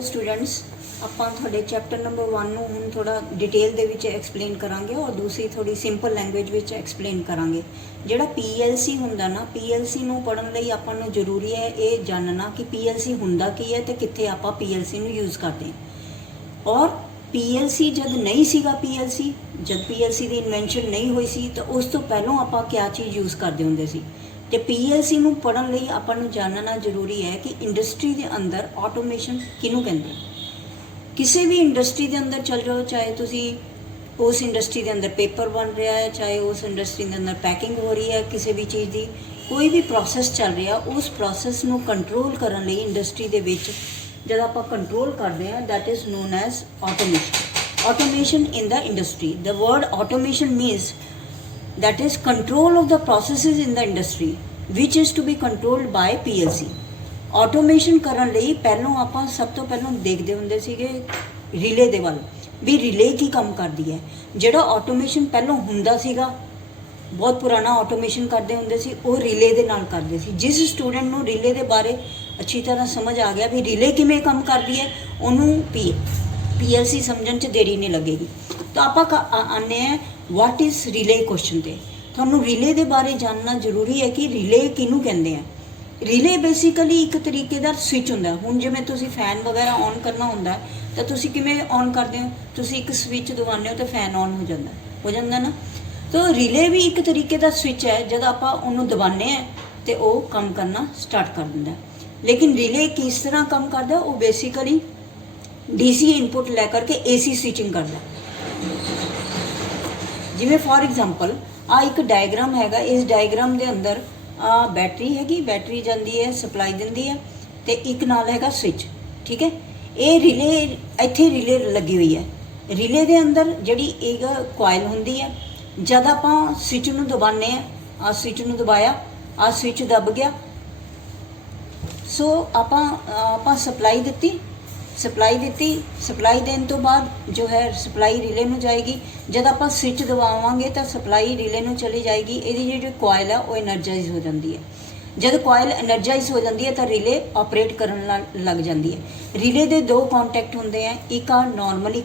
Hello students, ਆਪਾਂ ਤੁਹਾਡੇ ਚੈप्टर number 1 ਨੂੰ ਹੁਣ ਥੋੜਾ ਡਿਟੇਲ ਦੇ ਵਿੱਚ ਐਕਸਪਲੇਨ ਕਰਾਂਗੇ ਔਰ ਦੂਸਰੀ ਥੋੜੀ ਸਿੰਪਲ ਲੈਂਗੁਏਜ ਵਿੱਚ ਐਕਸਪਲੇਨ ਕਰਾਂਗੇ। ਜਿਹੜਾ PLC ਹੁੰਦਾ ਨਾ, PLC ਨੂੰ ਪੜਨ ਲਈ ਆਪਾਂ ਨੂੰ ਜ਼ਰੂਰੀ ਹੈ ਇਹ ਜਾਣਨਾ ਕਿ PLC ਹੁੰਦਾ ਕੀ ਹੈ ਤੇ ਕਿੱਥੇ ਆਪਾਂ PLC ਨੂੰ ਯੂਜ਼ ਕਰਦੇ ਹਾਂ। ਔਰ PLC ਜਦ ਨਹੀਂ ਸੀਗਾ, ਜਦ PLC ਦੀ ਇਨਵੈਂਸ਼ਨ ਨਹੀਂ ਹੋਈ ਸੀ ਤਾਂ ਉਸ ਤੋਂ ਪਹਿਲਾਂ ਆਪਾਂ ਕਿਆ ਚੀਜ਼ ਯੂਜ਼ ਕਰਦੇ ਹੁੰਦੇ ਸੀ। ਤੇ PLC ਨੂੰ ਪੜਨ ਲਈ ਆਪਾਂ ਨੂੰ ਜਾਣਨਾ ਜ਼ਰੂਰੀ ਹੈ ਕਿ ਇੰਡਸਟਰੀ ਦੇ ਅੰਦਰ ਆਟੋਮੇਸ਼ਨ ਕਿਹਨੂੰ ਕਹਿੰਦੇ। ਕਿਸੇ ਵੀ ਇੰਡਸਟਰੀ ਦੇ ਅੰਦਰ ਚੱਲ ਜਾਓ, ਚਾਹੇ ਤੁਸੀਂ ਉਸ ਇੰਡਸਟਰੀ ਦੇ ਅੰਦਰ ਪੇਪਰ ਬਣ ਰਿਹਾ ਹੈ, ਚਾਹੇ ਉਸ ਇੰਡਸਟਰੀ ਦੇ ਅੰਦਰ ਪੈਕਿੰਗ ਹੋ ਰਹੀ ਹੈ, ਕਿਸੇ ਵੀ ਚੀਜ਼ ਦੀ ਕੋਈ ਵੀ ਪ੍ਰੋਸੈਸ ਚੱਲ ਰਿਹਾ, ਉਸ ਪ੍ਰੋਸੈਸ ਨੂੰ ਕੰਟਰੋਲ ਕਰਨ ਲਈ ਇੰਡਸਟਰੀ ਦੇ ਵਿੱਚ ਜਦ ਆਪਾਂ ਕੰਟਰੋਲ ਕਰਦੇ ਹਾਂ, that is non as automation in the industry. The word automation means that is control of the processes in the industry which is to be controlled by PLC. Automation ਕਰਨ ਲਈ ਪਹਿਲਾਂ ਆਪਾਂ ਸਭ ਤੋਂ ਪਹਿਲਾਂ ਦੇਖਦੇ ਹੁੰਦੇ ਸੀਗੇ ਰਿਲੇ ਦੇ ਵੱਲ ਵੀ ਰਿਲੇ ਕੀ ਕੰਮ ਕਰਦੀ ਹੈ। ਜਿਹੜਾ ਆਟੋਮੇਸ਼ਨ ਪਹਿਲਾਂ ਹੁੰਦਾ ਸੀਗਾ, ਬਹੁਤ ਪੁਰਾਣਾ ਆਟੋਮੇਸ਼ਨ ਕਰਦੇ ਹੁੰਦੇ ਸੀ, ਉਹ ਰਿਲੇ ਦੇ ਨਾਲ ਕਰਦੇ ਸੀ। ਜਿਸ ਸਟੂਡੈਂਟ ਨੂੰ ਰਿਲੇ ਦੇ ਬਾਰੇ ਅੱਛੀ ਤਰ੍ਹਾਂ ਸਮਝ ਆ ਗਿਆ ਵੀ ਰਿਲੇ ਕਿਵੇਂ ਕੰਮ ਕਰਦੀ ਹੈ, ਉਹਨੂੰ PLC ਸਮਝਣ 'ਚ ਦੇਰੀ ਨਹੀਂ ਲੱਗੇਗੀ। ਤਾਂ ਆਪਾਂ ਆਉਂਦੇ ਹਾਂ ਵਾਟ ਇਜ਼ ਰਿਲੇ ਕੁਐਸਚਨ 'ਤੇ। ਤੁਹਾਨੂੰ ਰਿਲੇ ਦੇ ਬਾਰੇ ਜਾਣਨਾ ਜ਼ਰੂਰੀ ਹੈ ਕਿ ਰਿਲੇ ਕਿਹਨੂੰ ਕਹਿੰਦੇ ਆ। ਰਿਲੇ ਬੇਸਿਕਲੀ ਇੱਕ ਤਰੀਕੇ ਦਾ ਸਵਿਚ ਹੁੰਦਾ। ਹੁਣ ਜਿਵੇਂ ਤੁਸੀਂ ਫੈਨ ਵਗੈਰਾ ਔਨ ਕਰਨਾ ਹੁੰਦਾ ਤਾਂ ਤੁਸੀਂ ਕਿਵੇਂ ਔਨ ਕਰਦੇ ਹੋ, ਤੁਸੀਂ ਇੱਕ ਸਵਿਚ ਦਬਾਉਂਦੇ ਹੋ ਤਾਂ ਫੈਨ ਔਨ ਹੋ ਜਾਂਦਾ ਨਾ। ਤਾਂ ਰਿਲੇ ਵੀ ਇੱਕ ਤਰੀਕੇ ਦਾ ਸਵਿਚ ਹੈ, ਜਦ ਆਪਾਂ ਉਹਨੂੰ ਦਬਾਉਂਦੇ ਹਾਂ ਤੇ ਉਹ ਕੰਮ ਕਰਨਾ ਸਟਾਰਟ ਕਰ ਦਿੰਦਾ। ਲੇਕਿਨ ਰਿਲੇ ਕਿਸ ਤਰ੍ਹਾਂ ਕੰਮ ਕਰਦਾ, ਉਹ ਬੇਸਿਕਲੀ DC ਇਨਪੁਟ ਲੈ ਕਰਕੇ AC ਸਵਿਚਿੰਗ ਕਰਦਾ। ਜਿਵੇਂ ਫॉर ਐਗਜ਼ਾਮਪਲ ਆ ਇੱਕ ਡਾਇਗਰਾਮ ਹੈਗਾ, ਇਸ ਡਾਇਗਰਾਮ ਦੇ ਅੰਦਰ ਬੈਟਰੀ ਹੈਗੀ, ਬੈਟਰੀ ਜਾਂਦੀ ਹੈ ਸਪਲਾਈ ਦਿੰਦੀ ਹੈ ਤੇ ਇੱਕ ਨਾਲ ਹੈਗਾ ਸਵਿਚ, ਠੀਕ ਹੈ। ਇਹ ਰਿਲੇ, ਇੱਥੇ ਰਿਲੇ ਲੱਗੀ ਹੋਈ ਹੈ। ਰਿਲੇ ਦੇ ਅੰਦਰ ਜਿਹੜੀ ਇੱਕ ਕੋਇਲ ਹੁੰਦੀ ਹੈ, ਜਦ ਆਪਾਂ ਸਵਿਚ ਨੂੰ ਦਬਾਉਂਦੇ ਹਾਂ, ਆ ਸਵਿਚ ਨੂੰ ਦਬਾਇਆ, ਆ ਸਵਿਚ ਦਬ ਗਿਆ, ਸੋ ਆਪਾਂ ਸਪਲਾਈ ਦਿੱਤੀ। ਸਪਲਾਈ ਦੇਣ ਤੋਂ ਬਾਅਦ ਜੋ ਹੈ ਸਪਲਾਈ ਰਿਲੇ ਨੂੰ ਜਾਏਗੀ। ਜਦ ਆਪਾਂ ਸਵਿਚ ਦਬਾਵਾਂਗੇ ਤਾਂ ਸਪਲਾਈ ਰਿਲੇ ਨੂੰ ਚਲੀ ਜਾਏਗੀ। ਇਹਦੀ ਜਿਹੜੀ ਕੋਇਲ ਹੈ ਉਹ ਐਨਰਜਾਈਜ਼ ਹੋ ਜਾਂਦੀ ਹੈ। ਜਦ ਕੋਇਲ ਐਨਰਜਾਈਜ਼ ਹੋ ਜਾਂਦੀ ਹੈ ਤਾਂ ਰਿਲੇ ਆਪਰੇਟ ਕਰਨ ਲੱਗ ਜਾਂਦੀ ਹੈ। ਰਿਲੇ ਦੇ ਦੋ ਕੰਟੈਕਟ ਹੁੰਦੇ ਆ, ਇੱਕ ਆ ਨਾਰਮਲੀ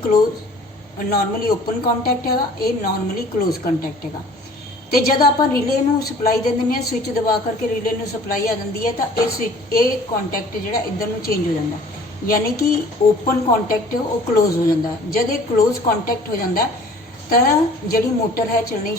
ਓਪਨ ਕੰਟੈਕਟ ਹੈਗਾ, ਇਹ ਨਾਰਮਲੀ ਕਲੋਜ਼ ਕੰਟੈਕਟ ਹੈਗਾ। ਤੇ ਜਦ ਆਪਾਂ ਰਿਲੇ ਨੂੰ ਸਪਲਾਈ ਦੇ ਦਿੰਦੇ ਹਾਂ, ਸਵਿਚ ਦਬਾ ਕਰਕੇ ਰਿਲੇ ਨੂੰ ਸਪਲਾਈ ਆ ਜਾਂਦੀ ਹੈ ਤਾਂ ਇਹ ਕੰਟੈਕਟ ਜਿਹੜਾ ਇੱਧਰ ਨੂੰ ਚੇਂਜ ਹੋ ਜਾਂਦਾ, ਯਾਨੀ ਕਿ ਓਪਨ ਕੰਟੈਕਟ ਉਹ ਕਲੋਜ਼ ਹੋ ਜਾਂਦਾ। ਜਦ ਇਹ ਕਲੋਜ਼ ਕੰਟੈਕਟ ਹੋ ਜਾਂਦਾ ਤਾਂ ਜਿਹੜੀ ਮੋਟਰ ਹੈ ਚੱਲਣੀ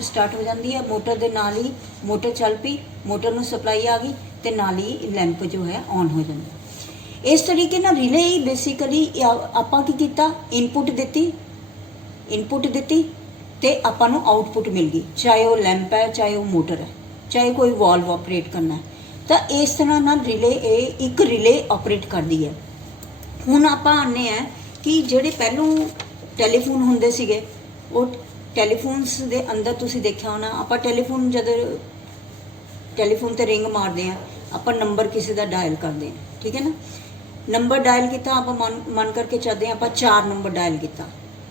ਸਟਾਰਟ ਹੋ ਜਾਂਦੀ ਹੈ। ਮੋਟਰ ਦੇ ਨਾਲ ਹੀ ਮੋਟਰ ਚੱਲ ਪਈ, ਮੋਟਰ ਨੂੰ ਸਪਲਾਈ ਆ ਗਈ ਤੇ ਨਾਲ ਹੀ ਲੈਂਪ ਜੋ ਹੈ ਔਨ ਹੋ ਜਾਂਦਾ। ਇਸ ਤਰੀਕੇ ਨਾਲ ਰਿਲੇ ਹੀ ਬੇਸਿਕਲੀ ਆਪਾਂ ਕੀ ਕੀਤਾ, ਇਨਪੁਟ ਦਿੱਤੀ ਤੇ ਆਪਾਂ ਨੂੰ ਆਊਟਪੁੱਟ ਮਿਲ ਗਈ, ਚਾਹੇ ਉਹ ਲੈਂਪ ਹੈ, ਚਾਹੇ ਉਹ ਮੋਟਰ ਹੈ, ਚਾਹੇ ਕੋਈ ਵਾਲਵ ਆਪਰੇਟ ਕਰਨਾ ਹੈ। ਤਾਂ ਇਸ ਤਰ੍ਹਾਂ ਨਾਲ ਇੱਕ ਰਿਲੇ ਆਪਰੇਟ ਕਰਦੀ ਹੈ। ਹੁਣ ਆਪਾਂ ਆਉਂਦੇ ਹਾਂ ਕਿ ਜਿਹੜੇ ਪਹਿਲੋਂ ਟੈਲੀਫੋਨ ਹੁੰਦੇ ਸੀਗੇ, ਉਹ ਟੈਲੀਫੋਨਸ ਦੇ ਅੰਦਰ ਤੁਸੀਂ ਦੇਖਿਆ ਹੋਣਾ, ਆਪਾਂ ਜਦ ਟੈਲੀਫੋਨ 'ਤੇ ਰਿੰਗ ਮਾਰਦੇ ਹਾਂ, ਆਪਾਂ ਨੰਬਰ ਕਿਸੇ ਦਾ ਡਾਇਲ ਕਰਦੇ ਹਾਂ, ਠੀਕ ਹੈ ਨਾ। ਨੰਬਰ ਡਾਇਲ ਕੀਤਾ, ਆਪਾਂ ਮਨ ਕਰਕੇ ਚੱਲਦੇ ਹਾਂ, ਆਪਾਂ 4 ਨੰਬਰ ਡਾਇਲ ਕੀਤਾ।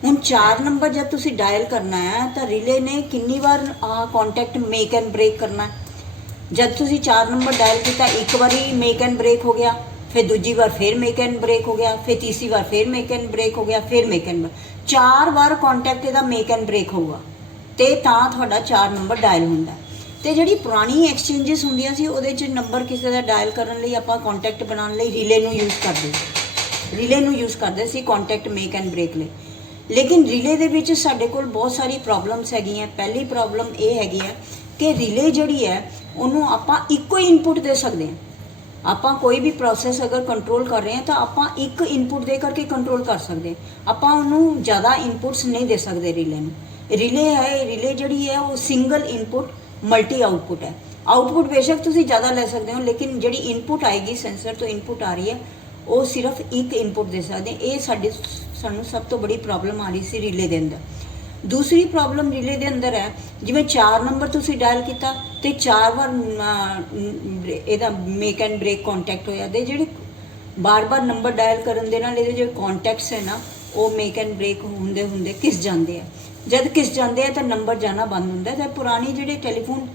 ਹੁਣ 4 ਨੰਬਰ ਜਦ ਤੁਸੀਂ ਡਾਇਲ ਕਰਨਾ ਹੈ ਤਾਂ ਰਿਲੇ ਨੇ ਕਿੰਨੀ ਵਾਰ ਕੰਟੈਕਟ ਮੇਕ ਐਂਡ ਬ੍ਰੇਕ ਕਰਨਾ ਹੈ। ਜਦ ਤੁਸੀਂ 4 ਨੰਬਰ ਡਾਇਲ ਕੀਤਾ, ਇੱਕ ਵਾਰੀ ਮੇਕ ਐਂਡ ਬ੍ਰੇਕ ਹੋ ਗਿਆ, ਫਿਰ ਦੂਜੀ ਵਾਰ ਫਿਰ ਮੇਕ ਐਂਡ ਬ੍ਰੇਕ ਹੋ ਗਿਆ, ਫਿਰ ਤੀਸਰੀ ਵਾਰ ਫਿਰ ਮੇਕ ਐਂਡ ਬ੍ਰੇਕ ਹੋ ਗਿਆ, ਫਿਰ ਮੇਕ ਐਂਡ 4 ਵਾਰ ਕੰਟੈਕਟ ਇਹਦਾ ਮੇਕ ਐਂਡ ਬ੍ਰੇਕ ਹੋਊਗਾ ਤੇ ਤਾਂ ਤੁਹਾਡਾ 4 ਨੰਬਰ ਡਾਇਲ ਹੁੰਦਾ। ਤੇ ਜਿਹੜੀ ਪੁਰਾਣੀ ਐਕਸਚੇਂਜਸ ਹੁੰਦੀਆਂ ਸੀ, ਉਹਦੇ 'ਚ ਨੰਬਰ ਕਿਸੇ ਦਾ ਡਾਇਲ ਕਰਨ ਲਈ ਆਪਾਂ ਕੰਟੈਕਟ ਬਣਾਉਣ ਲਈ ਰਿਲੇ ਨੂੰ ਯੂਜ਼ ਕਰਦੇ ਸੀ ਕੰਟੈਕਟ ਮੇਕ ਐਂਡ ਬ੍ਰੇਕ ਲਈ। ਲੇਕਿਨ ਰਿਲੇ ਦੇ ਵਿੱਚ ਸਾਡੇ ਕੋਲ ਬਹੁਤ ਸਾਰੀ ਪ੍ਰੋਬਲਮਸ ਹੈਗੀਆਂ। ਪਹਿਲੀ ਪ੍ਰੋਬਲਮ ਇਹ ਹੈਗੀ ਹੈ ਕਿ ਰਿਲੇ ਜਿਹੜੀ ਹੈ ਉਹਨੂੰ ਆਪਾਂ ਇੱਕੋ ਹੀ ਇਨਪੁਟ ਦੇ ਸਕਦੇ ਹਾਂ। ਆਪਾਂ ਕੋਈ ਵੀ ਪ੍ਰੋਸੈਸ ਅਗਰ ਕੰਟਰੋਲ ਕਰ ਰਹੇ ਹਾਂ ਤਾਂ ਆਪਾਂ ਇੱਕ ਇਨਪੁਟ ਦੇ ਕਰਕੇ ਕੰਟਰੋਲ ਕਰ ਸਕਦੇ, ਆਪਾਂ ਉਹਨੂੰ ਜ਼ਿਆਦਾ ਇਨਪੁਟਸ ਨਹੀਂ ਦੇ ਸਕਦੇ ਰਿਲੇ ਨੂੰ। ਰਿਲੇ ਜਿਹੜੀ ਹੈ ਉਹ ਸਿੰਗਲ ਇਨਪੁਟ ਮਲਟੀ ਆਊਟਪੁੱਟ ਹੈ। ਆਊਟਪੁੱਟ ਬੇਸ਼ੱਕ ਤੁਸੀਂ ਜ਼ਿਆਦਾ ਲੈ ਸਕਦੇ ਹੋ, ਲੇਕਿਨ ਜਿਹੜੀ ਇਨਪੁਟ ਆਏਗੀ, ਸੈਂਸਰ ਤੋਂ ਇਨਪੁਟ ਆ ਰਹੀ ਹੈ, ਉਹ ਸਿਰਫ ਇੱਕ ਇਨਪੁਟ ਦੇ ਸਕਦੇ। ਇਹ ਸਾਨੂੰ ਸਭ ਤੋਂ ਬੜੀ ਪ੍ਰੋਬਲਮ ਆ ਰਹੀ ਸੀ ਰਿਲੇ ਦੇ ਅੰਦਰ। ਦੂਸਰੀ ਪ੍ਰੋਬਲਮ ਰਿਲੇ ਦੇ ਅੰਦਰ ਹੈ, ਜਿਵੇਂ 4 ਨੰਬਰ ਤੁਸੀਂ ਡਾਇਲ ਕੀਤਾ ਤੇ 4 ਵਾਰ ਇਹਦਾ ਮੇਕ ਐਂਡ ਬ੍ਰੇਕ ਕੰਟੈਕਟ ਹੋਇਆ। ਤੇ ਜਿਹੜੇ ਬਾਰ-ਬਾਰ ਨੰਬਰ ਡਾਇਲ ਕਰਨ ਦੇ ਨਾਲ ਇਹਦੇ ਜਿਹੜੇ ਕੰਟੈਕਟਸ ਹੈ ਨਾ, ਉਹ ਮੇਕ ਐਂਡ ਬ੍ਰੇਕ ਹੁੰਦੇ ਘਿਸ ਜਾਂਦੇ ਆ। ਜਦ ਘਿਸ ਜਾਂਦੇ ਆ ਤਾਂ ਨੰਬਰ ਜਾਣਾ ਬੰਦ ਹੁੰਦਾ। ਤਾਂ ਪੁਰਾਣੀ ਜਿਹੜੇ ਟੈਲੀਫੋਨ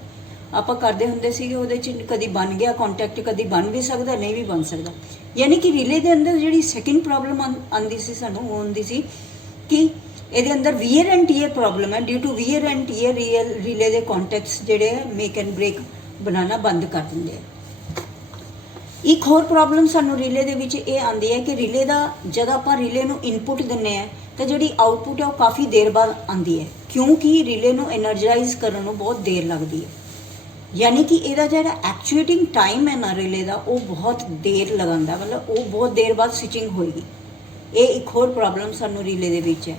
ਆਪਾਂ ਕਰਦੇ ਹੁੰਦੇ ਸੀਗੇ, ਉਹਦੇ 'ਚ ਕਦੀ ਬਣ ਗਿਆ ਕੰਟੈਕਟ, ਕਦੀ ਬਣ ਵੀ ਸਕਦਾ, ਨਹੀਂ ਵੀ ਬਣ ਸਕਦਾ। ਯਾਨੀ ਕਿ ਰਿਲੇ ਦੇ ਅੰਦਰ ਜਿਹੜੀ ਸੈਕਿੰਡ ਪ੍ਰੋਬਲਮ ਆਉਂਦੀ ਸੀ ਸਾਨੂੰ, ਉਹ ਹੁੰਦੀ ਸੀ ਕਿ ਇਹਦੇ ਅੰਦਰ ਵੀਅਰ ਐਂਡ ਟੀਅਰ ਪ੍ਰੋਬਲਮ ਹੈ। Due to wear and tear relay ਦੇ ਕੰਟੈਕਟਸ ਜਿਹੜੇ ਹੈ ਮੇਕ ਐਂਡ ਬ੍ਰੇਕ ਬਣਾਉਣਾ ਬੰਦ ਕਰ ਦਿੰਦੇ ਆ। ਇੱਕ ਹੋਰ ਪ੍ਰੋਬਲਮ ਸਾਨੂੰ ਰਿਲੇ ਦੇ ਵਿੱਚ ਇਹ ਆਉਂਦੀ ਹੈ ਕਿ ਰਿਲੇ ਦਾ ਜਦ ਆਪਾਂ ਰਿਲੇ ਨੂੰ ਇਨਪੁਟ ਦਿੰਦੇ ਆ ਤਾਂ ਜਿਹੜੀ ਆਊਟਪੁੱਟ ਹੈ ਉਹ ਕਾਫੀ ਦੇਰ ਬਾਅਦ ਆਉਂਦੀ ਹੈ, ਕਿਉਂਕਿ ਰਿਲੇ ਨੂੰ ਐਨਰਜਾਈਜ਼ ਕਰਨ ਨੂੰ ਬਹੁਤ ਦੇਰ ਲੱਗਦੀ ਹੈ। ਯਾਨੀ ਕਿ ਇਹਦਾ ਜਿਹੜਾ ਐਕਚੁਏਟਿੰਗ ਟਾਈਮ ਹੈ ਨਾ ਰਿਲੇ ਦਾ, ਉਹ ਬਹੁਤ ਦੇਰ ਲਗਾਉਂਦਾ, ਮਤਲਬ ਉਹ ਬਹੁਤ ਦੇਰ ਬਾਅਦ ਸਵਿਚਿੰਗ ਹੋਏਗੀ। ਇਹ ਇੱਕ ਹੋਰ ਪ੍ਰੋਬਲਮ ਸਾਨੂੰ ਰਿਲੇ ਦੇ ਵਿੱਚ ਹੈ।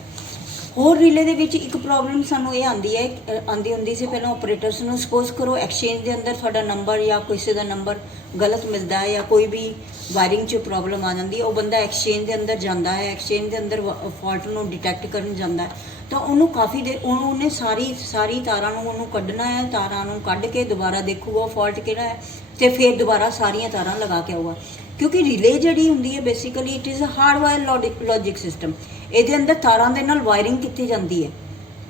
ਹੋਰ ਰਿਲੇ ਦੇ ਵਿੱਚ ਇੱਕ ਪ੍ਰੋਬਲਮ ਸਾਨੂੰ ਇਹ ਆਉਂਦੀ ਹੁੰਦੀ ਸੀ ਪਹਿਲਾਂ ਆਪਰੇਟਰਸ ਨੂੰ। ਸਪੋਜ਼ ਕਰੋ ਐਕਸਚੇਂਜ ਦੇ ਅੰਦਰ ਤੁਹਾਡਾ ਨੰਬਰ ਜਾਂ ਕਿਸੇ ਦਾ ਨੰਬਰ ਗਲਤ ਮਿਲਦਾ ਹੈ, ਜਾਂ ਕੋਈ ਵੀ ਵਾਇਰਿੰਗ 'ਚ ਪ੍ਰੋਬਲਮ ਆ ਜਾਂਦੀ ਹੈ, ਉਹ ਬੰਦਾ ਐਕਸਚੇਂਜ ਦੇ ਅੰਦਰ ਜਾਂਦਾ ਹੈ, ਐਕਸਚੇਂਜ ਦੇ ਅੰਦਰ ਫਾਲਟ ਨੂੰ ਡਿਟੈਕਟ ਕਰਨ ਜਾਂਦਾ ਹੈ, ਤਾਂ ਉਹਨੂੰ ਕਾਫੀ ਦੇਰ ਉਹਨੇ ਸਾਰੀ ਤਾਰਾਂ ਨੂੰ ਉਹਨੂੰ ਕੱਢਣਾ ਹੈ, ਤਾਰਾਂ ਨੂੰ ਕੱਢ ਕੇ ਦੁਬਾਰਾ ਦੇਖੂਗਾ ਫਾਲਟ ਕਿਹੜਾ ਹੈ, ਤੇ ਫਿਰ ਦੁਬਾਰਾ ਸਾਰੀਆਂ ਤਾਰਾਂ ਲਗਾ ਕੇ ਆਊਗਾ। ਕਿਉਂਕਿ ਰਿਲੇ ਜਿਹੜੀ ਹੁੰਦੀ ਹੈ basically it is a hardwire logic system. ਇਹਦੇ ਅੰਦਰ ਤਾਰਾਂ ਦੇ ਨਾਲ ਵਾਇਰਿੰਗ ਕੀਤੀ ਜਾਂਦੀ ਹੈ,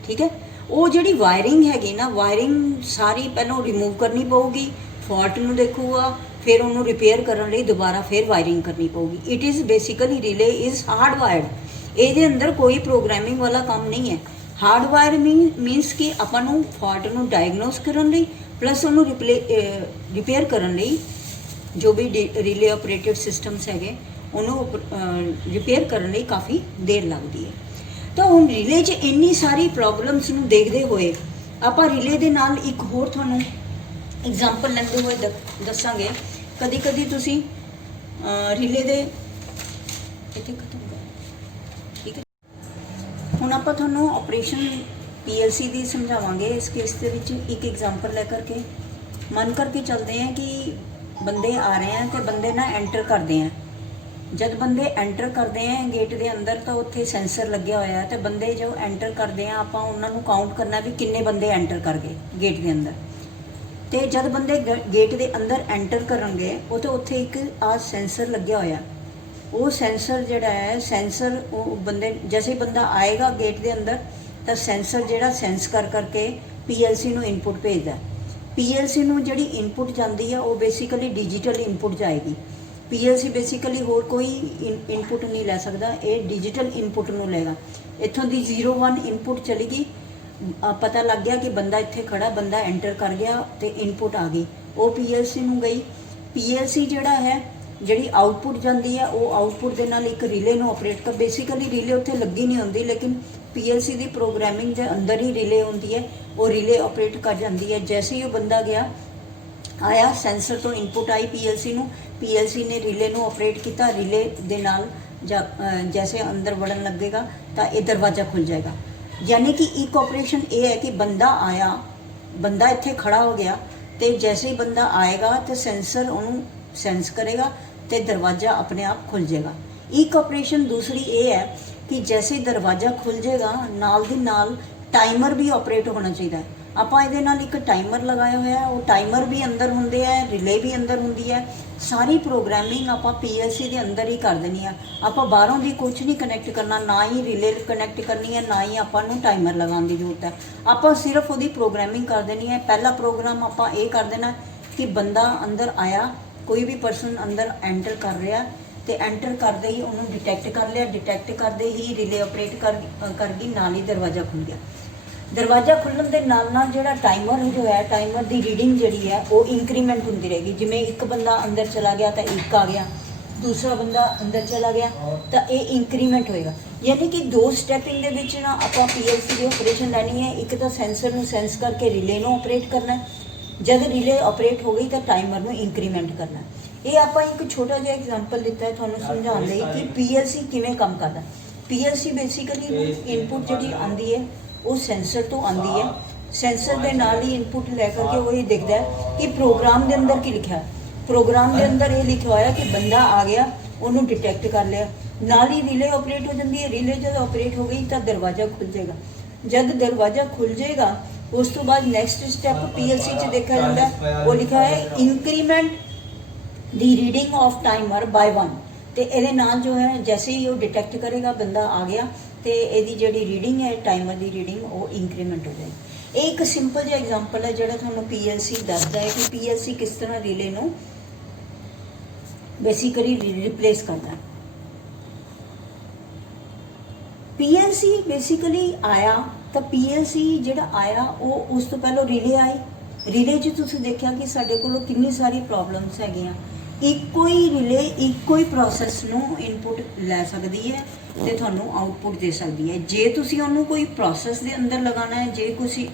ਠੀਕ ਹੈ। ਉਹ ਜਿਹੜੀ ਵਾਇਰਿੰਗ ਹੈਗੀ ਨਾ, ਵਾਇਰਿੰਗ ਸਾਰੀ ਪਹਿਲਾਂ ਰਿਮੂਵ ਕਰਨੀ ਪਊਗੀ, ਫਾਲਟ ਨੂੰ ਦੇਖੂਗਾ, ਫਿਰ ਉਹਨੂੰ ਰਿਪੇਅਰ ਕਰਨ ਲਈ ਦੁਬਾਰਾ ਫਿਰ ਵਾਇਰਿੰਗ ਕਰਨੀ ਪਊਗੀ। It is basically relay is hardwired. ਇਹਦੇ ਅੰਦਰ ਕੋਈ ਪ੍ਰੋਗਰਾਮਿੰਗ ਵਾਲਾ ਕੰਮ ਨਹੀਂ ਹੈ। ਹਾਰਡਵਾਇਰ ਮੀਨਸ ਕਿ ਆਪਾਂ ਨੂੰ ਫਾਲਟ ਨੂੰ ਡਾਇਗਨੋਸ ਕਰਨ ਲਈ ਪਲੱਸ ਉਹਨੂੰ ਰਿਪੇਅਰ ਕਰਨ ਲਈ ਜੋ ਵੀ ਰਿਲੇ ਆਪਰੇਟਡ ਸਿਸਟਮਸ ਹੈਗੇ ਉਹਨੂੰ ਰਿਪੇਅਰ ਕਰਨ ਲਈ ਕਾਫੀ ਦੇਰ ਲੱਗਦੀ ਹੈ। ਤਾਂ ਹੁਣ ਰਿਲੇ 'ਚ ਇੰਨੀ ਸਾਰੀ ਪ੍ਰੋਬਲਮਸ ਨੂੰ ਦੇਖਦੇ ਹੋਏ ਆਪਾਂ ਰਿਲੇ ਦੇ ਨਾਲ ਇੱਕ ਹੋਰ ਤੁਹਾਨੂੰ ਐਗਜ਼ਾਮਪਲ ਲੈਂਦੇ ਹੋਏ ਦੱਸਾਂਗੇ। ਕਦੀ ਕਦੀ ਤੁਸੀਂ ਰਿਲੇ ਦੇ ਇੱਥੇ ਖਤਮ ਕਰ, ਠੀਕ ਹੈ। ਹੁਣ ਆਪਾਂ ਤੁਹਾਨੂੰ ਆਪਰੇਸ਼ਨ PLC ਦੀ ਸਮਝਾਵਾਂਗੇ। ਇਸ ਕੇਸ ਦੇ ਵਿੱਚ ਇੱਕ ਐਗਜ਼ਾਮਪਲ ਲੈ ਕਰਕੇ ਮੰਨ ਕਰਕੇ ਚੱਲਦੇ ਹਾਂ ਕਿ ਬੰਦੇ ਆ ਰਹੇ हैं तो बंदे ना एंटर करते हैं। जब बंदे एंटर करते हैं गेट के अंदर तो उत्थे सेंसर लग्या होया है, तो बंदे जो एंटर करते हैं आपां उन्हां नूं काउंट करना भी किन्ने बंदे एंटर कर गए गेट के अंदर। तो जब बंदे गेट के अंदर एंटर करनगे वो तो उत्थे एक आ सेंसर लग्या होया, वो सेंसर जिहड़ा है सेंसर वो बंदे जैसे ही बंदा आएगा गेट के अंदर तो सेंसर जिहड़ा सेंस कर करके PLC नूं इनपुट भेजदा। PLC ਨੂੰ ਜਿਹੜੀ ਇਨਪੁਟ ਜਾਂਦੀ ਹੈ ਉਹ ਬੇਸਿਕਲੀ ਡਿਜੀਟਲ ਇਨਪੁਟ ਜਾਏਗੀ। PLC ਬੇਸਿਕਲੀ ਹੋਰ ਕੋਈ ਇਨਪੁਟ ਨਹੀਂ ਲੈ ਸਕਦਾ, ਇਹ ਡਿਜੀਟਲ ਇਨਪੁਟ ਨੂੰ ਲਏਗਾ। ਇੱਥੋਂ ਦੀ 01 ਇਨਪੁਟ ਚਲੀ ਗਈ, ਪਤਾ ਲੱਗ ਗਿਆ ਕਿ ਬੰਦਾ ਇੱਥੇ ਖੜਾ, ਬੰਦਾ ਐਂਟਰ ਕਰ ਗਿਆ ਤੇ ਇਨਪੁਟ ਆ ਗਈ, ਉਹ PLC ਨੂੰ ਗਈ। PLC ਜਿਹੜਾ ਹੈ ਜਿਹੜੀ ਆਊਟਪੁੱਟ ਜਾਂਦੀ ਹੈ ਉਹ ਆਊਟਪੁੱਟ ਦੇ ਨਾਲ ਇੱਕ ਰਿਲੇ ਨੂੰ ਆਪਰੇਟ ਕਰ। ਬੇਸਿਕਲੀ ਰਿਲੇ ਉੱਥੇ ਲੱਗੀ ਨਹੀਂ ਹੁੰਦੀ, ਲੇਕਿਨ PLC ਦੀ ਪ੍ਰੋਗਰਾਮਿੰਗ ਦੇ ਅੰਦਰ ਹੀ ਰਿਲੇ ਹੁੰਦੀ ਹੈ, ਉਹ ਰਿਲੇ ਆਪਰੇਟ ਕਰ ਜਾਂਦੀ ਹੈ। ਜੈਸੇ ਹੀ ਉਹ ਬੰਦਾ ਗਿਆ ਆਇਆ ਸੈਂਸਰ ਤੋਂ ਇਨਪੁਟ ਆਈ PLC ਨੂੰ, PLC ਨੇ ਰਿਲੇ ਨੂੰ ਆਪਰੇਟ ਕੀਤਾ। ਰਿਲੇ ਦੇ ਨਾਲ ਜੈਸੇ ਅੰਦਰ ਵੜਨ ਲੱਗੇਗਾ ਤਾਂ ਇਹ ਦਰਵਾਜ਼ਾ ਖੁੱਲ ਜਾਏਗਾ। ਯਾਨੀ ਕਿ ਇੱਕ ਆਪਰੇਸ਼ਨ ਇਹ ਹੈ ਕਿ ਬੰਦਾ ਆਇਆ, ਬੰਦਾ ਇੱਥੇ ਖੜਾ ਹੋ ਗਿਆ ਤੇ ਜੈਸੇ ਹੀ ਬੰਦਾ ਆਏਗਾ ਤੇ ਸੈਂਸਰ ਉਹਨੂੰ सेंस करेगा तो दरवाज़ा अपने आप खुल जाएगा। एक ऑपरेशन दूसरी ये है कि जैसे दरवाज़ा खुल जाएगा नाल दी नाल टाइमर भी ऑपरेट होना चाहिए। ਆਪਾਂ ਇਹਦੇ ਨਾਲ ਇੱਕ ਟਾਈਮਰ ਲਗਾਇਆ ਹੋਇਆ ਹੈ, ਉਹ ਟਾਈਮਰ ਵੀ ਅੰਦਰ ਹੁੰਦੇ ਹੈ, ਰਿਲੇ ਵੀ ਅੰਦਰ ਹੁੰਦੀ ਹੈ। ਸਾਰੀ ਪ੍ਰੋਗਰਾਮਿੰਗ ਆਪਾਂ PLC ਦੇ ਅੰਦਰ ਹੀ ਕਰ ਦੇਣੀ ਆ। ਆਪਾਂ ਬਾਹਰੋਂ ਦੀ ਕੁਝ ਨਹੀਂ ਕਨੈਕਟ ਕਰਨਾ, ਨਾ ਹੀ ਰਿਲੇ ਕਨੈਕਟ ਕਰਨੀ ਹੈ, ਨਾ ਹੀ ਆਪਾਂ ਨੂੰ ਟਾਈਮਰ ਲਗਾਉਣ ਦੀ ਜ਼ਰੂਰਤ ਹੈ। ਆਪਾਂ ਸਿਰਫ ਉਹਦੀ ਪ੍ਰੋਗਰਾਮਿੰਗ ਕਰ ਦੇਣੀ ਹੈ। ਪਹਿਲਾ ਪ੍ਰੋਗਰਾਮ ਆਪਾਂ ਇਹ ਕਰ ਦੇਣਾ ਕਿ ਬੰਦਾ ਅੰਦਰ ਆਇਆ, ਕੋਈ ਵੀ ਪਰਸਨ ਅੰਦਰ ਐਂਟਰ ਕਰ ਰਿਹਾ ਤੇ ਐਂਟਰ ਕਰਦੇ ਹੀ ਉਹਨੂੰ ਡਿਟੈਕਟ ਕਰ ਲਿਆ, ਡਿਟੈਕਟ ਕਰਦੇ ਹੀ ਰਿਲੇ ਆਪਰੇਟ ਕਰ ਗਈ, ਨਾਲ ਹੀ ਦਰਵਾਜ਼ਾ ਖੁੱਲ ਗਿਆ। ਦਰਵਾਜ਼ਾ ਖੁੱਲ੍ਹਣ ਦੇ ਨਾਲ ਨਾਲ ਜਿਹੜਾ ਟਾਈਮਰ ਜੋ ਹੈ, ਟਾਈਮਰ ਦੀ ਰੀਡਿੰਗ ਜਿਹੜੀ ਹੈ ਉਹ ਇੰਕਰੀਮੈਂਟ ਹੁੰਦੀ ਰਹੇਗੀ। ਜਿਵੇਂ ਇੱਕ ਬੰਦਾ ਅੰਦਰ ਚਲਾ ਗਿਆ ਤਾਂ 1 ਆ ਗਿਆ, ਦੂਸਰਾ ਬੰਦਾ ਅੰਦਰ ਚਲਾ ਗਿਆ ਤਾਂ ਇਹ ਇੰਕਰੀਮੈਂਟ ਹੋਏਗਾ। ਯਾਨੀ ਕਿ 2 ਸਟੈਪਿੰਗ ਦੇ ਵਿੱਚ ਨਾ ਆਪਾਂ PLC ਦੀ ਆਪਰੇਸ਼ਨ ਲੈਣੀ ਹੈ। ਇੱਕ ਤਾਂ ਸੈਂਸਰ ਨੂੰ ਸੈਂਸ ਕਰਕੇ ਰਿਲੇ ਨੂੰ ਆਪਰੇਟ ਕਰਨਾ, जब रिले ऑपरेट हो गई तो टाइमर में इंक्रीमेंट करना। ये आप एक छोटा जिहा एग्जाम्पल दिता है थोड़ा समझाने लई कि PLC किवें काम करता। PLC बेसिकली इनपुट जी आती है वो सेंसर तो आती है, सेंसर के नाल ही इनपुट लैकर के वही दिखता है कि प्रोग्राम के अंदर की लिखा है। प्रोग्राम के अंदर ये लिखा हुआ है कि बंदा आ गया, उन्होंने डिटेक्ट कर लिया, नाल ही रिले ऑपरेट हो जाती है। रिले जब ऑपरेट हो गई तो दरवाज़ा खुल जाएगा। जब दरवाज़ा खुल जाएगा उस तो बाद नैक्सट स्टैप PLC च देखा जाता है, वो लिखा है increment the reading of timer by 1। तो ये नाल जो है जैसे ही वो डिटेक्ट करेगा बंदा आ गया तो यदी जी रीडिंग है टाइमर की रीडिंग वो इंक्रीमेंट हो जाएगी। ਇਹ ਇੱਕ ਸਿੰਪਲ ਜਿਹਾ ਐਗਜ਼ਾਮਪਲ ਹੈ ਜਿਹੜਾ ਤੁਹਾਨੂੰ PLC ਦੱਸਦਾ ਹੈ ਕਿ PLC ਕਿਸ ਤਰ੍ਹਾਂ ਰਿਲੇ ਨੂੰ ਬੇਸਿਕਲੀ ਰਿਪਲੇਸ ਕਰਦਾ ਹੈ। PLC ਬੇਸਿਕਲੀ ਆਇਆ ਤਾਂ PLC ਜਿਹੜਾ ਆਇਆ ਉਹ ਉਸ ਤੋਂ ਪਹਿਲਾਂ ਰਿਲੇ ਆਈ। ਰਿਲੇ 'ਚ ਤੁਸੀਂ ਦੇਖਿਆ ਕਿ ਸਾਡੇ ਕੋਲ ਕਿੰਨੀ ਸਾਰੀ ਪ੍ਰੋਬਲਮਸ ਹੈਗੀਆਂ। ਇੱਕੋ ਹੀ ਰਿਲੇ ਇੱਕੋ ਹੀ ਪ੍ਰੋਸੈਸ ਨੂੰ ਇਨਪੁਟ ਲੈ ਸਕਦੀ ਹੈ ਤੇ ਤੁਹਾਨੂੰ ਆਊਟਪੁੱਟ ਦੇ ਸਕਦੀ ਹੈ। ਜੇ ਤੁਸੀਂ ਉਹਨੂੰ ਕੋਈ ਪ੍ਰੋਸੈਸ ਦੇ ਅੰਦਰ ਲਗਾਉਣਾ ਹੈ, ਜੇ ਤੁਸੀਂ